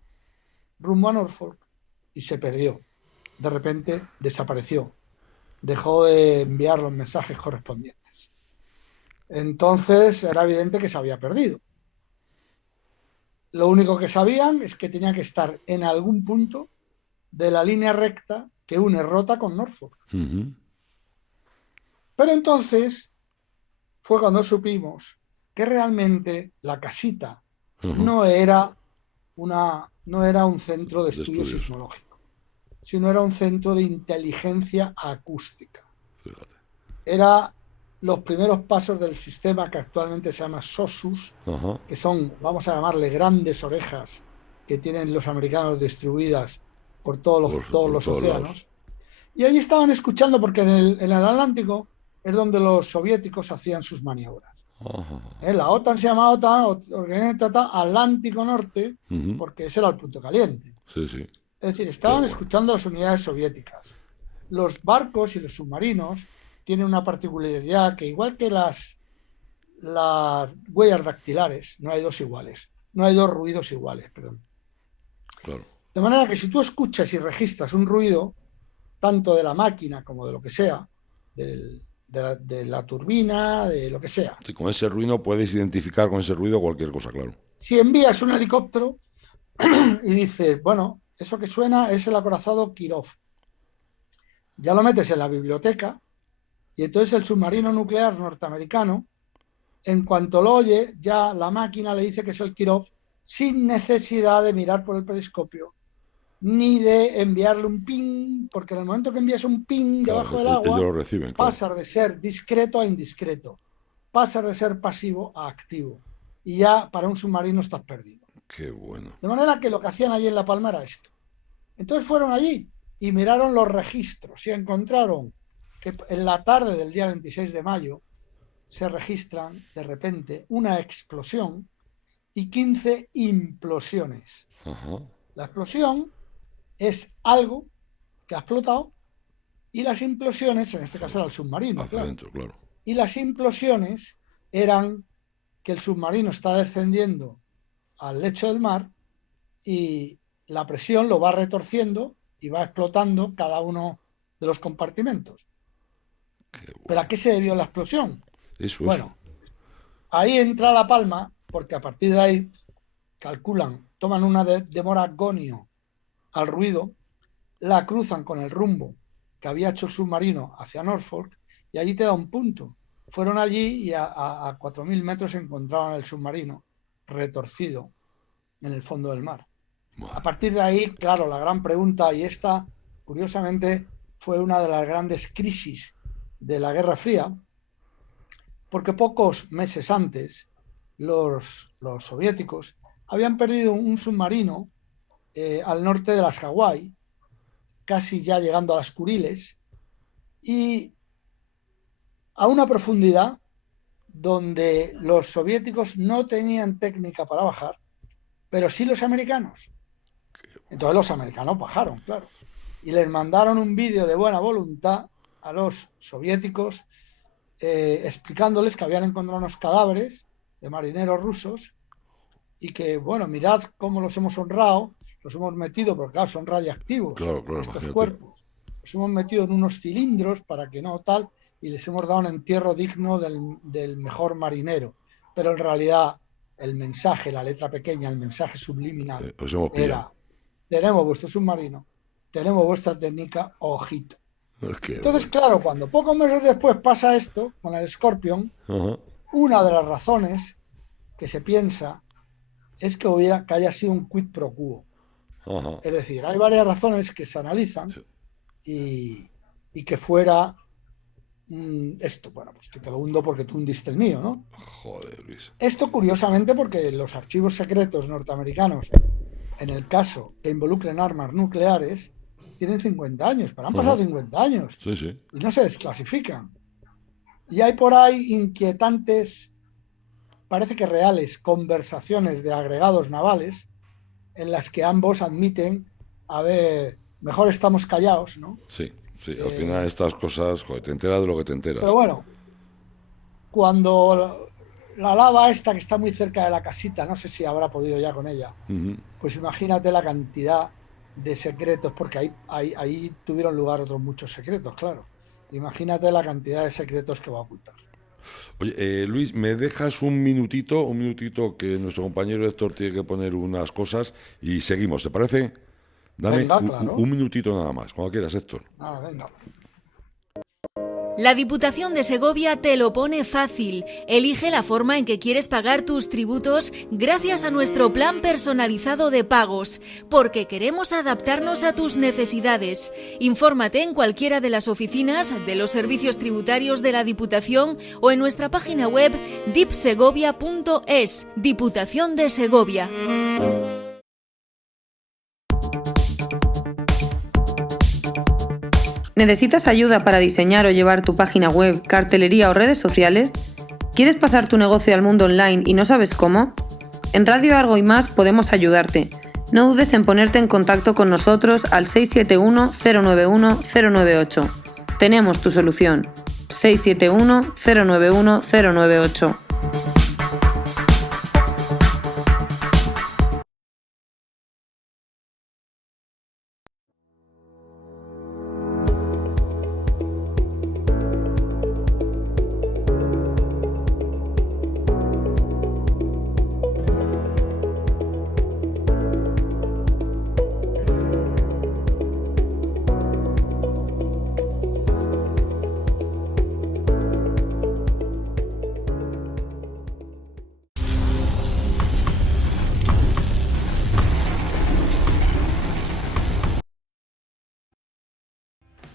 rumbo a Norfolk y se perdió. De repente desapareció. Dejó de enviar los mensajes correspondientes. Entonces era evidente que se había perdido. Lo único que sabían es que tenía que estar en algún punto de la línea recta que une Rota con Norfolk. Ujú. Pero entonces fue cuando supimos que realmente la casita Ujú. no era, no era un centro de De estudio estudios, sismológico, sino era un centro de inteligencia acústica. fíjate. Era los primeros pasos del sistema que actualmente se llama SOSUS, Ajá. que son, vamos a llamarle, grandes orejas que tienen los americanos distribuidas por todos Por los todos lados. océanos. Y allí estaban escuchando porque en el Atlántico es donde los soviéticos hacían sus maniobras. Ajá. La OTAN se llama OTAN, Organización Atlántico Norte, Ujú. porque ese era el punto caliente. Sí, sí. Es decir, Qué estaban bueno. escuchando las unidades soviéticas. Los barcos y los submarinos tienen una particularidad que igual que las huellas dactilares, no hay dos iguales, no hay dos ruidos iguales, perdón. Claro. De manera que si tú escuchas y registras un ruido, tanto de la máquina como de lo que sea, de la turbina, de lo que sea. Sí, con ese ruido puedes identificar con ese ruido cualquier cosa, claro. Si envías un helicóptero y dices, bueno, eso que suena es el acorazado Kirov, ya lo metes en la biblioteca y entonces el submarino nuclear norteamericano, en cuanto lo oye, ya la máquina le dice que es el Kirov sin necesidad de mirar por el periscopio ni de enviarle un ping, porque en el momento que envías un ping Claro, debajo del ellos agua, lo reciben, claro. pasas de ser discreto a indiscreto, pasas de ser pasivo a activo. Y ya para un submarino estás perdido. Qué bueno. De manera que lo que hacían allí en La Palma era esto. Entonces fueron allí y miraron los registros y encontraron que en la tarde del día 26 de mayo se registran de repente una explosión y 15 implosiones. Ajá. La explosión es algo que ha explotado y las implosiones, en este caso era el submarino, Hacia claro, adentro, claro. y las implosiones eran que el submarino está descendiendo al lecho del mar y la presión lo va retorciendo y va explotando cada uno de los compartimentos. Qué ¿Pero a bueno. qué se debió la explosión? Eso. Bueno, ahí entra La Palma, porque a partir de ahí calculan, toman una demora gonio al ruido, la cruzan con el rumbo que había hecho el submarino hacia Norfolk y allí te da un punto. Fueron allí y a 4.000 metros encontraban el submarino retorcido en el fondo del mar. A Bueno. partir de ahí, claro, la gran pregunta, y esta, curiosamente, fue una de las grandes crisis de la Guerra Fría, porque pocos meses antes los soviéticos habían perdido un submarino al norte de las Hawái, casi ya llegando a las Kuriles, y a una profundidad donde los soviéticos no tenían técnica para bajar, pero sí los americanos. Entonces los americanos bajaron, claro. Y les mandaron un vídeo de buena voluntad a los soviéticos explicándoles que habían encontrado unos cadáveres de marineros rusos y que, bueno, mirad cómo los hemos honrado, los hemos metido, porque claro, son radiactivos Claro, estos imagínate. cuerpos. Los hemos metido en unos cilindros para que no tal, y les hemos dado un entierro digno del mejor marinero. Pero en realidad el mensaje, la letra pequeña, el mensaje subliminal Os hemos pillado. era: tenemos vuestro submarino, tenemos vuestra técnica, ojito. Entonces, Bueno. claro, cuando pocos meses después pasa esto con el Scorpion, Ajá. una de las razones que se piensa es que haya sido un quid pro quo. Ajá. Es decir, hay varias razones que se analizan y que fuera esto, bueno, pues que te lo hundo porque tú hundiste el mío, ¿no? Joder, Luis. Esto curiosamente porque los archivos secretos norteamericanos, en el caso que involucren armas nucleares, tienen 50 años, pero han pasado 50 años Sí, sí. y no se desclasifican. Y hay por ahí inquietantes, parece que reales, conversaciones de agregados navales en las que ambos admiten, a ver, mejor estamos callados, ¿no? Sí, sí. Al final estas cosas, joder, te enteras de lo que te enteras. Pero bueno, cuando la lava esta que está muy cerca de la casita, no sé si habrá podido ya con ella, pues imagínate la cantidad de secretos, porque ahí tuvieron lugar otros muchos secretos, claro. Imagínate la cantidad de secretos que va a ocultar. Oye, Luis, ¿me dejas un minutito que nuestro compañero Héctor tiene que poner unas cosas y seguimos, ¿te parece? Dame Venga, claro. un minutito nada más, cuando quieras, Héctor. Venga. La Diputación de Segovia te lo pone fácil. Elige la forma en que quieres pagar tus tributos gracias a nuestro plan personalizado de pagos, porque queremos adaptarnos a tus necesidades. Infórmate en cualquiera de las oficinas de los servicios tributarios de la Diputación o en nuestra página web dipsegovia.es. Diputación de Segovia. ¿Necesitas ayuda para diseñar o llevar tu página web, cartelería o redes sociales? ¿Quieres pasar tu negocio al mundo online y no sabes cómo? En Radio Argo y Más podemos ayudarte. No dudes en ponerte en contacto con nosotros al 671-091-098. Tenemos tu solución. 671-091-098.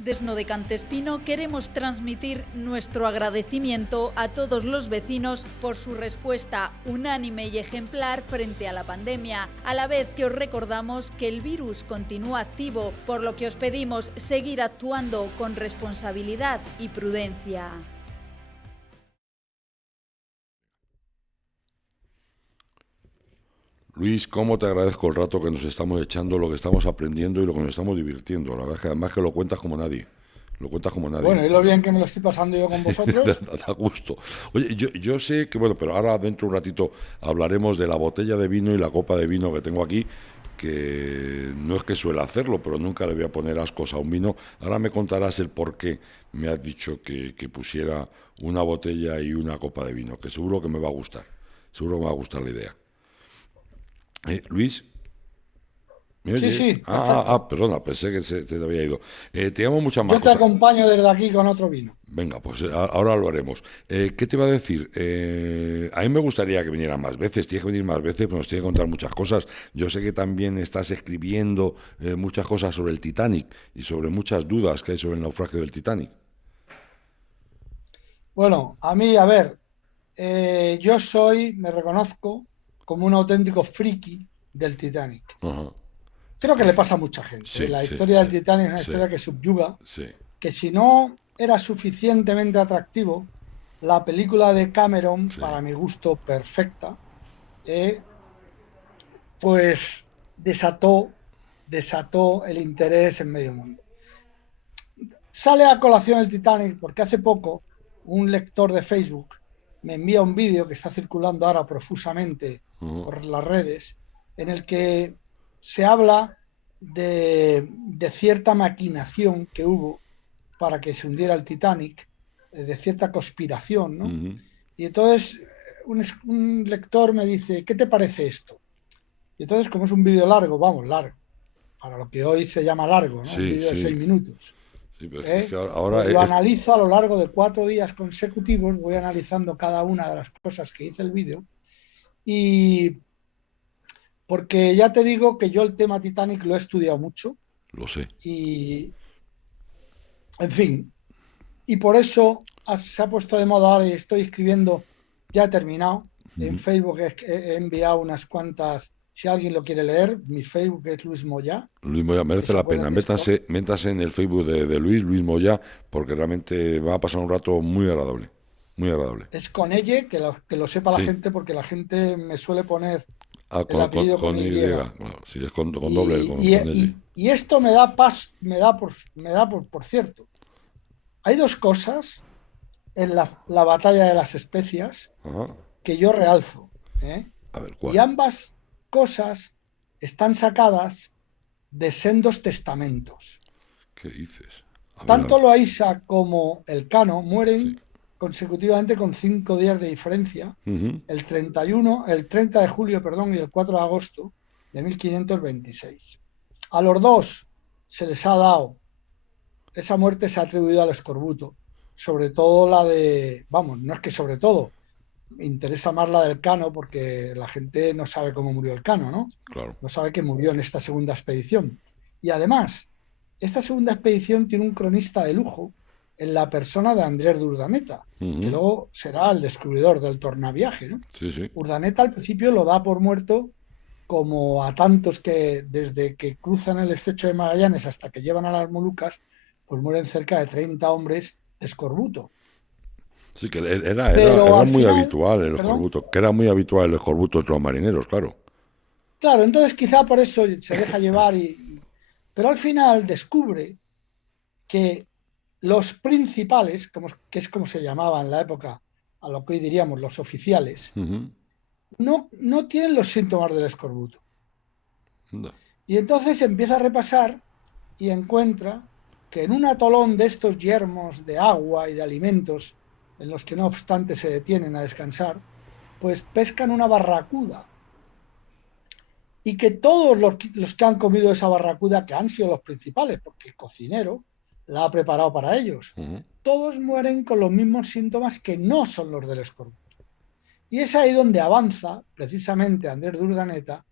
Desno de Cantespino queremos transmitir nuestro agradecimiento a todos los vecinos por su respuesta unánime y ejemplar frente a la pandemia, a la vez que os recordamos que el virus continúa activo, por lo que os pedimos seguir actuando con responsabilidad y prudencia. Luis, cómo te agradezco el rato que nos estamos echando, lo que estamos aprendiendo y lo que nos estamos divirtiendo. La verdad es que además que lo cuentas como nadie. Lo cuentas como nadie. Bueno, y lo bien que me lo estoy pasando yo con vosotros. Da gusto. Oye, yo sé que, bueno, pero ahora dentro de un ratito hablaremos de la botella de vino y la copa de vino que tengo aquí, que no es que suele hacerlo, pero nunca le voy a poner ascos a un vino. Ahora me contarás el por qué me has dicho que pusiera una botella y una copa de vino, que seguro que me va a gustar. Seguro que me va a gustar la idea. Luis, ¿me oyes? Sí. Perdona, pensé que te había ido. Te llamo muchas más Yo te cosas. acompaño desde aquí con otro vino. Venga, pues ahora lo haremos. ¿Qué te iba a decir? A mí me gustaría que vinieran más veces. Tienes que venir más veces, pues nos tienes que contar muchas cosas. Yo sé que también estás escribiendo muchas cosas sobre el Titanic y sobre muchas dudas que hay sobre el naufragio del Titanic. Bueno, a mí, a ver, yo me reconozco como un auténtico friki del Titanic. Ajá. Creo que le pasa a mucha gente. Sí, La sí, historia del sí, Titanic es una sí. historia que subyuga, Sí. que si no era suficientemente atractivo, la película de Cameron, Sí. para mi gusto perfecta, pues desató desató el interés en medio mundo. Sale a colación el Titanic porque hace poco un lector de Facebook me envía un vídeo que está circulando ahora profusamente por las redes, en el que se habla de cierta maquinación que hubo para que se hundiera el Titanic, de cierta conspiración, ¿no? Y entonces un lector me dice, ¿qué te parece esto? Y entonces, como es un vídeo largo, vamos, largo, para lo que hoy se llama largo, ¿no? Sí, Un vídeo de 6 minutos. Sí, pero es que ahora pues lo analizo a lo largo de 4 días consecutivos, voy analizando cada una de las cosas que dice el vídeo, y porque ya te digo que yo el tema Titanic lo he estudiado mucho. Lo sé. Y, en fin, y por eso se ha puesto de moda ahora y estoy escribiendo, ya he terminado, en Facebook he enviado unas cuantas. Si alguien lo quiere leer, mi Facebook es Luis Moya. Luis Moya, merece la pena. Métase en el Facebook de Luis Moya, porque realmente va a pasar un rato muy agradable. Muy agradable. Es con ella, que lo sepa la gente, porque la gente me suele poner el apellido con Y. Claro, si es con doble. Y esto me da por cierto. Hay dos cosas en la batalla de las especias que yo realzo. A ver, ¿cuál? Y ambas cosas están sacadas de sendos testamentos. ¿Qué dices? Tanto Loaysa como Elcano mueren consecutivamente con 5 días de diferencia, el 30 de julio, y el 4 de agosto de 1526. A los dos se les ha dado, esa muerte se ha atribuido al escorbuto, sobre todo la de, no es que sobre todo, me interesa más la del Cano porque la gente no sabe cómo murió el Cano, ¿no? Claro. No sabe que murió en esta segunda expedición. Y además, esta segunda expedición tiene un cronista de lujo en la persona de Andrés de Urdaneta, que luego será el descubridor del tornaviaje, ¿no? Sí. Urdaneta al principio lo da por muerto, como a tantos que desde que cruzan el estrecho de Magallanes hasta que llevan a las Molucas, pues mueren cerca de 30 hombres de escorbuto. Sí, que era muy habitual el escorbuto, que era muy habitual el escorbuto entre los marineros, claro. Claro, entonces quizá por eso se deja llevar, pero al final descubre que los principales, que es como se llamaba en la época, a lo que hoy diríamos los oficiales, no tienen los síntomas del escorbuto. Y entonces empieza a repasar y encuentra que en un atolón de estos yermos de agua y de alimentos, en los que no obstante se detienen a descansar, pues pescan una barracuda. Y que todos los que han comido esa barracuda, que han sido los principales, porque el cocinero la ha preparado para ellos, todos mueren con los mismos síntomas que no son los del escorbuto. Y es ahí donde avanza precisamente Andrés de Urdaneta,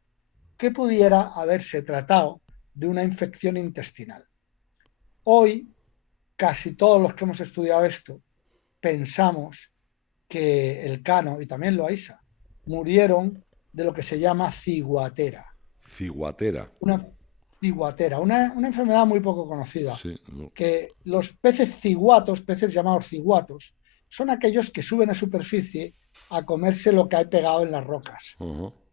que pudiera haberse tratado de una infección intestinal. Hoy, casi todos los que hemos estudiado esto, pensamos que Elcano y también Loaysa murieron de lo que se llama ciguatera. Una enfermedad muy poco conocida. Sí, no. Que los peces ciguatos, peces llamados ciguatos, son aquellos que suben a superficie a comerse lo que hay pegado en las rocas.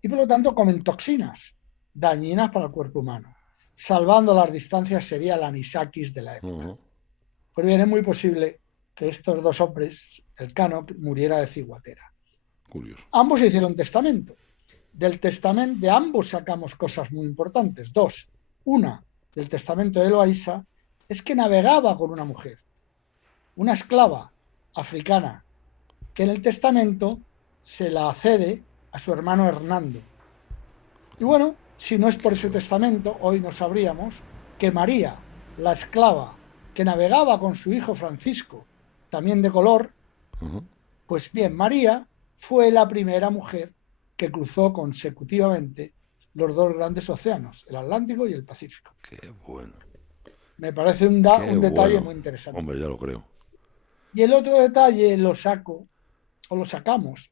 Y por lo tanto comen toxinas dañinas para el cuerpo humano. Salvando las distancias sería el anisakis de la época. Pues bien, es muy posible que estos dos hombres, Elcano, muriera de ciguatera. Curioso. Ambos hicieron testamento. Del testamento de ambos sacamos cosas muy importantes. Dos. Una, del testamento de Loaysa, es que navegaba con una mujer, una esclava africana, que en el testamento se la cede a su hermano Hernando. Y bueno, si no es por ese testamento, hoy no sabríamos que María, la esclava, que navegaba con su hijo Francisco, también de color, pues bien, María fue la primera mujer que cruzó consecutivamente los dos grandes océanos, el Atlántico y el Pacífico. Qué bueno. Me parece un detalle muy interesante. Hombre, ya lo creo. Y el otro detalle lo sacamos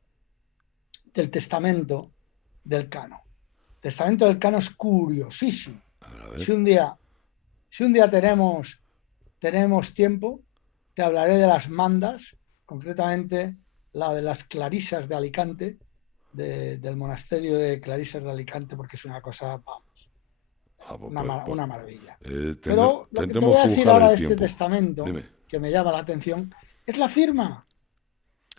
del testamento del Cano. El testamento del Cano es curiosísimo. A ver. Si un día tenemos tiempo, te hablaré de las mandas, concretamente la de las clarisas de Alicante, del monasterio de Clarisas de Alicante, porque es una cosa, una maravilla. Pero Pero lo que te voy a decir ahora de este testamento, Dime. que me llama la atención, es la firma.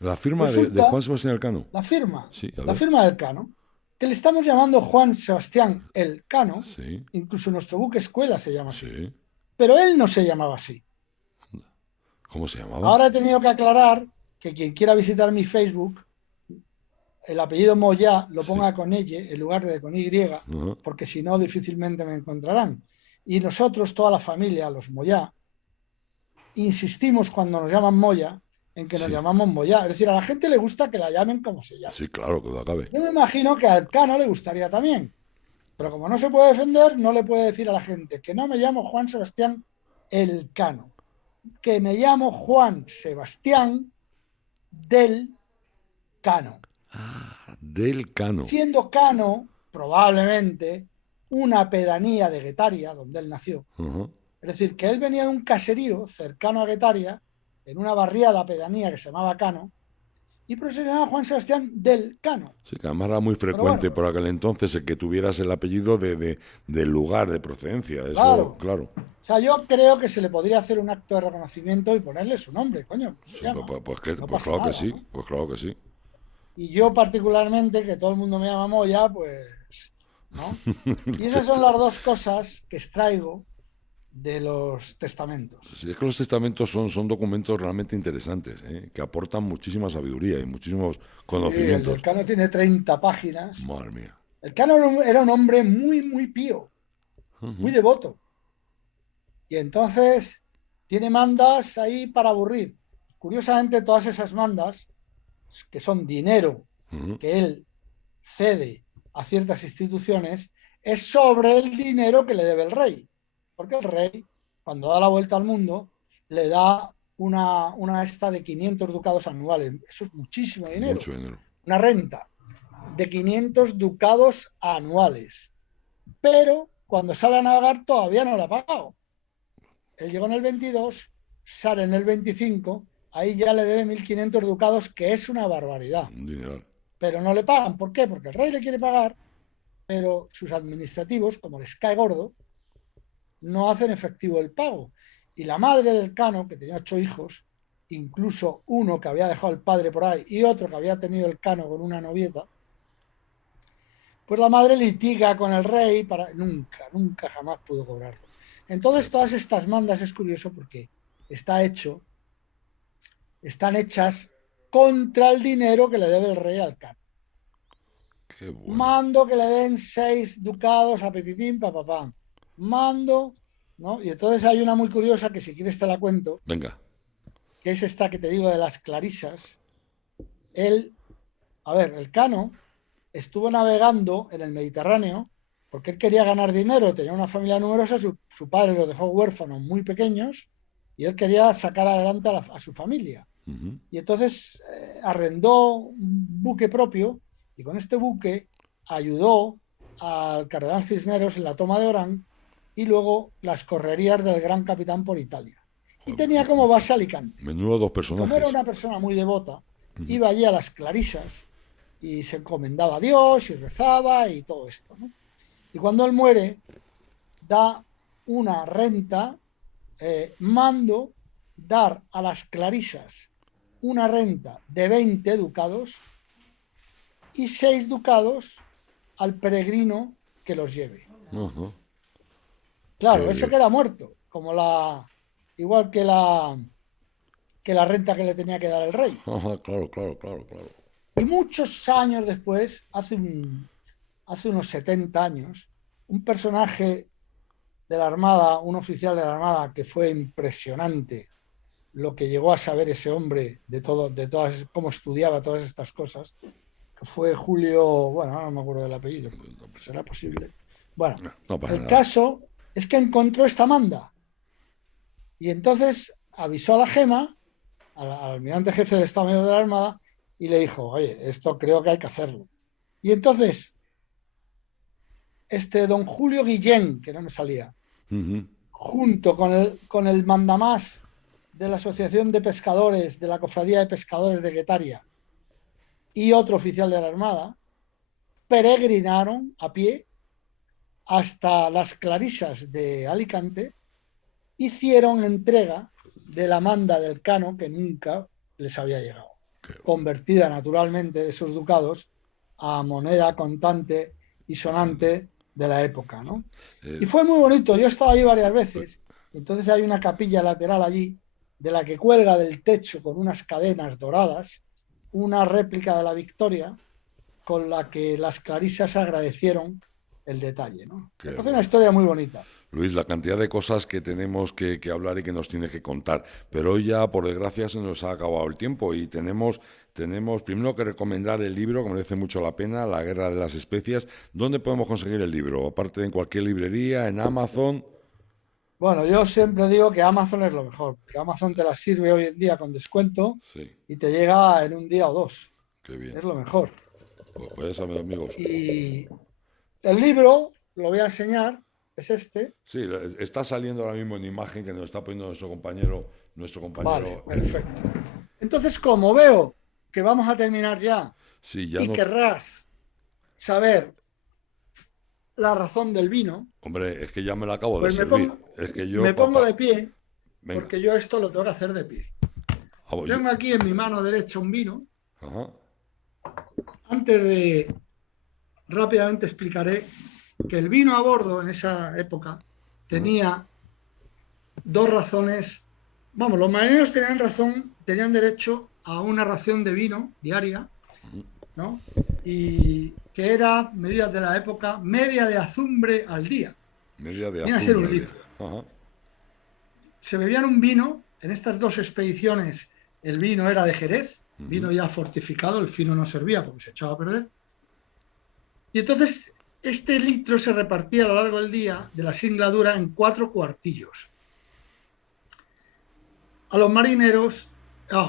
La firma Resulta, de Juan Sebastián Elcano. La firma. Sí, la firma del Cano. Que le estamos llamando Juan Sebastián Elcano. Sí. Incluso nuestro buque escuela se llama así. Sí. Pero él no se llamaba así. ¿Cómo se llamaba? Ahora he tenido que aclarar que quien quiera visitar mi Facebook, el apellido Moyá lo ponga con Y en lugar de con Y, porque si no difícilmente me encontrarán. Y nosotros, toda la familia, los Moyá, insistimos cuando nos llaman Moya en que nos llamamos Moyá. Es decir, a la gente le gusta que la llamen como se llama. Sí, claro, que lo acabe. Yo me imagino que al Cano le gustaría también. Pero como no se puede defender, no le puede decir a la gente que no me llamo Juan Sebastián Elcano, que me llamo Juan Sebastián del Cano. Del Cano. Siendo Cano, probablemente, una pedanía de Guetaria, donde él nació. Es decir, que él venía de un caserío cercano a Guetaria, en una barriada pedanía que se llamaba Cano, y por eso se llamaba Juan Sebastián del Cano. Sí, que además era muy frecuente por aquel entonces el que tuvieras el apellido del lugar de procedencia. Eso, claro. O sea, yo creo que se le podría hacer un acto de reconocimiento y ponerle su nombre, coño. Pues claro que sí, pues claro que sí. Y yo particularmente, que todo el mundo me llama Moya, pues, ¿no? Y esas son las dos cosas que extraigo de los testamentos. Sí, es que los testamentos son documentos realmente interesantes, que aportan muchísima sabiduría y muchísimos conocimientos. El Cano tiene 30 páginas. Madre mía. El Cano era un hombre muy, muy pío, muy devoto. Y entonces tiene mandas ahí para aburrir. Curiosamente, todas esas mandas, que son dinero que él cede a ciertas instituciones, es sobre el dinero que le debe el rey. Porque el rey, cuando da la vuelta al mundo, le da una esta de 500 ducados anuales. Eso es muchísimo dinero. Mucho dinero. Una renta de 500 ducados anuales. Pero cuando sale a navegar todavía no la ha pagado. Él llegó en el 22, sale en el 25, ahí ya le debe 1.500 ducados, que es una barbaridad. Dinero. Pero no le pagan. ¿Por qué? Porque el rey le quiere pagar, pero sus administrativos, como les cae gordo, no hacen efectivo el pago. Y la madre del Cano, que tenía 8 hijos, incluso uno que había dejado el padre por ahí y otro que había tenido el Cano con una novieta, pues la madre litiga con el rey para... Nunca jamás pudo cobrarlo. Entonces todas estas mandas es curioso porque están hechas contra el dinero que le debe el rey al Cano. Qué bueno. Mando que le den 6 ducados a pipipín, papapam. Mando, ¿no? Y entonces hay una muy curiosa que si quieres te la cuento. Venga. Que es esta que te digo de las clarisas. El Cano estuvo navegando en el Mediterráneo porque él quería ganar dinero, tenía una familia numerosa, su padre los dejó huérfanos muy pequeños y él quería sacar adelante a su familia. Y entonces arrendó un buque propio y con este buque ayudó al cardenal Cisneros en la toma de Orán y luego las correrías del gran capitán por Italia. Y tenía como base Alicante. Menudo dos personajes. Como era una persona muy devota, iba allí a las clarisas y se encomendaba a Dios y rezaba y todo esto, ¿no? Y cuando él muere, da una renta, mando dar a las clarisas una renta de 20 ducados y 6 ducados al peregrino que los lleve. Claro, eso queda muerto, igual que la renta que le tenía que dar el rey. Claro. Y muchos años después, hace unos 70 años, un personaje de la Armada, un oficial de la Armada que fue impresionante lo que llegó a saber ese hombre de todas, cómo estudiaba todas estas cosas, que fue Julio, bueno, no me acuerdo del apellido, será posible. Bueno, el caso es que encontró esta manda y entonces avisó a la Gema, al almirante jefe del Estado Mayor de la Armada, y le dijo, oye, esto creo que hay que hacerlo. Y entonces, don Julio Guillén, que no me salía, junto con el mandamás de la Asociación de Pescadores, de la Cofradía de Pescadores de Guetaria, y otro oficial de la Armada, peregrinaron a pie hasta las clarisas de Alicante hicieron entrega de la manda del Cano que nunca les había llegado, convertida naturalmente esos ducados a moneda contante y sonante de la época, ¿no? Y fue muy bonito, yo he estado allí varias veces, entonces hay una capilla lateral allí de la que cuelga del techo con unas cadenas doradas una réplica de la Victoria con la que las clarisas agradecieron el detalle, ¿no? Es una historia muy bonita. Luis, la cantidad de cosas que tenemos que hablar y que nos tienes que contar, pero hoy ya, por desgracia, se nos ha acabado el tiempo y tenemos primero que recomendar el libro, que merece mucho la pena, La Guerra de las Especias. ¿Dónde podemos conseguir el libro? Aparte de en cualquier librería, en Amazon. Bueno, yo siempre digo que Amazon es lo mejor, que Amazon te las sirve hoy en día con descuento y te llega en un día o dos. Qué bien. Es lo mejor. Pues ya saben, amigos. Y el libro, lo voy a enseñar, es este. Sí, está saliendo ahora mismo en imagen que nos está poniendo nuestro compañero. Vale, perfecto. Entonces, como veo que vamos a terminar ya, querrás saber la razón del vino. Hombre, es que ya me la acabo de servir. Me pongo de pie, porque yo esto lo tengo que hacer de pie. Tengo aquí en mi mano derecha un vino. Ajá. Antes de... Rápidamente explicaré que el vino a bordo en esa época tenía dos razones. Vamos, los marineros tenían derecho a una ración de vino diaria, ¿no? Y que era, medidas de la época, media de azumbre al día. Venía a ser un litro. Ajá. Se bebían un vino, en estas dos expediciones el vino era de Jerez, vino ya fortificado, el fino no servía porque se echaba a perder. Y entonces este litro se repartía a lo largo del día de la singladura en 4 cuartillos. A los marineros,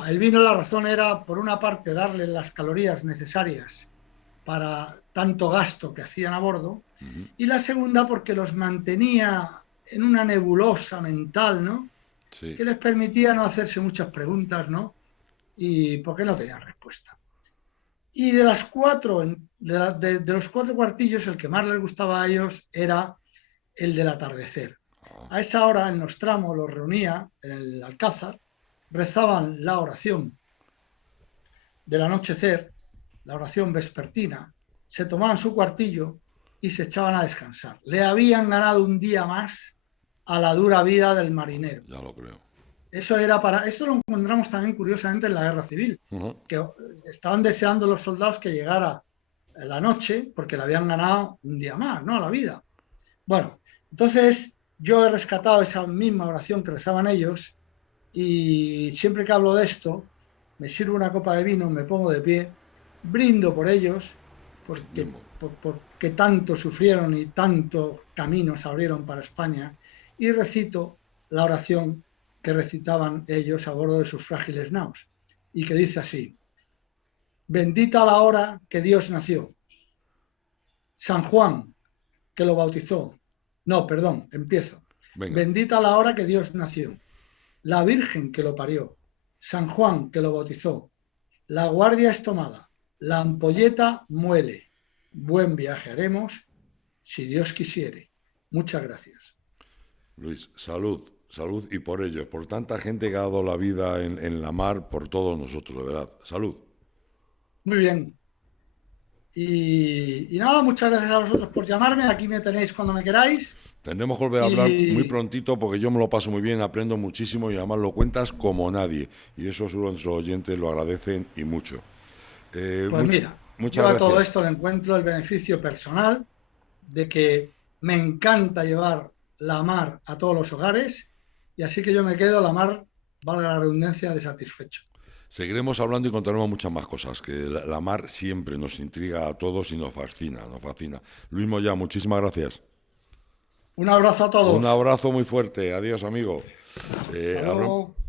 el vino, la razón era, por una parte, darles las calorías necesarias para tanto gasto que hacían a bordo, y la segunda porque los mantenía en una nebulosa mental, ¿no? Sí. Que les permitía no hacerse muchas preguntas, ¿no? Y porque no tenían respuesta. Y de las 4, de los 4 cuartillos, el que más les gustaba a ellos era el del atardecer. A esa hora el Nostramo los reunía en el Alcázar, rezaban la oración del anochecer, la oración vespertina, se tomaban su cuartillo y se echaban a descansar. Le habían ganado un día más a la dura vida del marinero. Ya lo creo. Eso lo encontramos también curiosamente en la Guerra Civil, que estaban deseando los soldados que llegara la noche porque le habían ganado un día más, ¿no? A la vida. Bueno, entonces yo he rescatado esa misma oración que rezaban ellos y siempre que hablo de esto me sirvo una copa de vino, me pongo de pie, brindo por ellos porque tanto sufrieron y tantos caminos abrieron para España y recito la oración que recitaban ellos a bordo de sus frágiles naos y que dice así: bendita la hora que Dios nació, San Juan que lo bautizó, empiezo. Venga. Bendita la hora que Dios nació, la Virgen que lo parió, San Juan que lo bautizó, la guardia es tomada, la ampolleta muele, buen viaje haremos, si Dios quisiere. Muchas gracias. Luis, salud y por ellos, por tanta gente que ha dado la vida en la mar, por todos nosotros, de verdad. Salud. Muy bien. Y nada, muchas gracias a vosotros por llamarme. Aquí me tenéis cuando me queráis. Tendremos que volver a hablar muy prontito porque yo me lo paso muy bien, aprendo muchísimo y además lo cuentas como nadie. Y eso seguro nuestros oyentes lo agradecen y mucho. Mira, yo a todo esto le encuentro el beneficio personal de que me encanta llevar la mar a todos los hogares y así que yo me quedo la mar, valga la redundancia, de satisfecho. Seguiremos hablando y contaremos muchas más cosas, que la mar siempre nos intriga a todos y nos fascina. Luis Moyá, muchísimas gracias. Un abrazo a todos. Un abrazo muy fuerte. Adiós, amigo.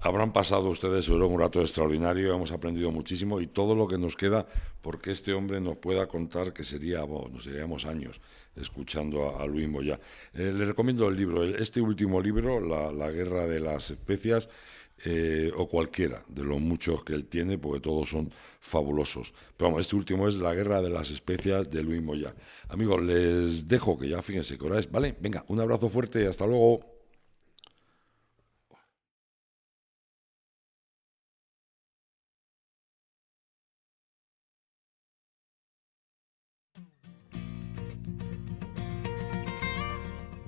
Habrán pasado ustedes seguro un rato extraordinario, hemos aprendido muchísimo y todo lo que nos queda porque este hombre nos pueda contar que nos seríamos años escuchando a Luis Moyá. Le recomiendo el libro, este último libro, La Guerra de las Especias. o cualquiera de los muchos que él tiene, porque todos son fabulosos. Pero vamos, este último es La guerra de las especias de Luis Moya. Amigos, les dejo, que ya fíjense qué hora es, ¿vale? Venga, un abrazo fuerte y hasta luego.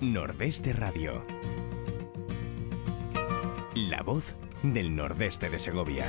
Nordeste Radio. La voz del nordeste de Segovia.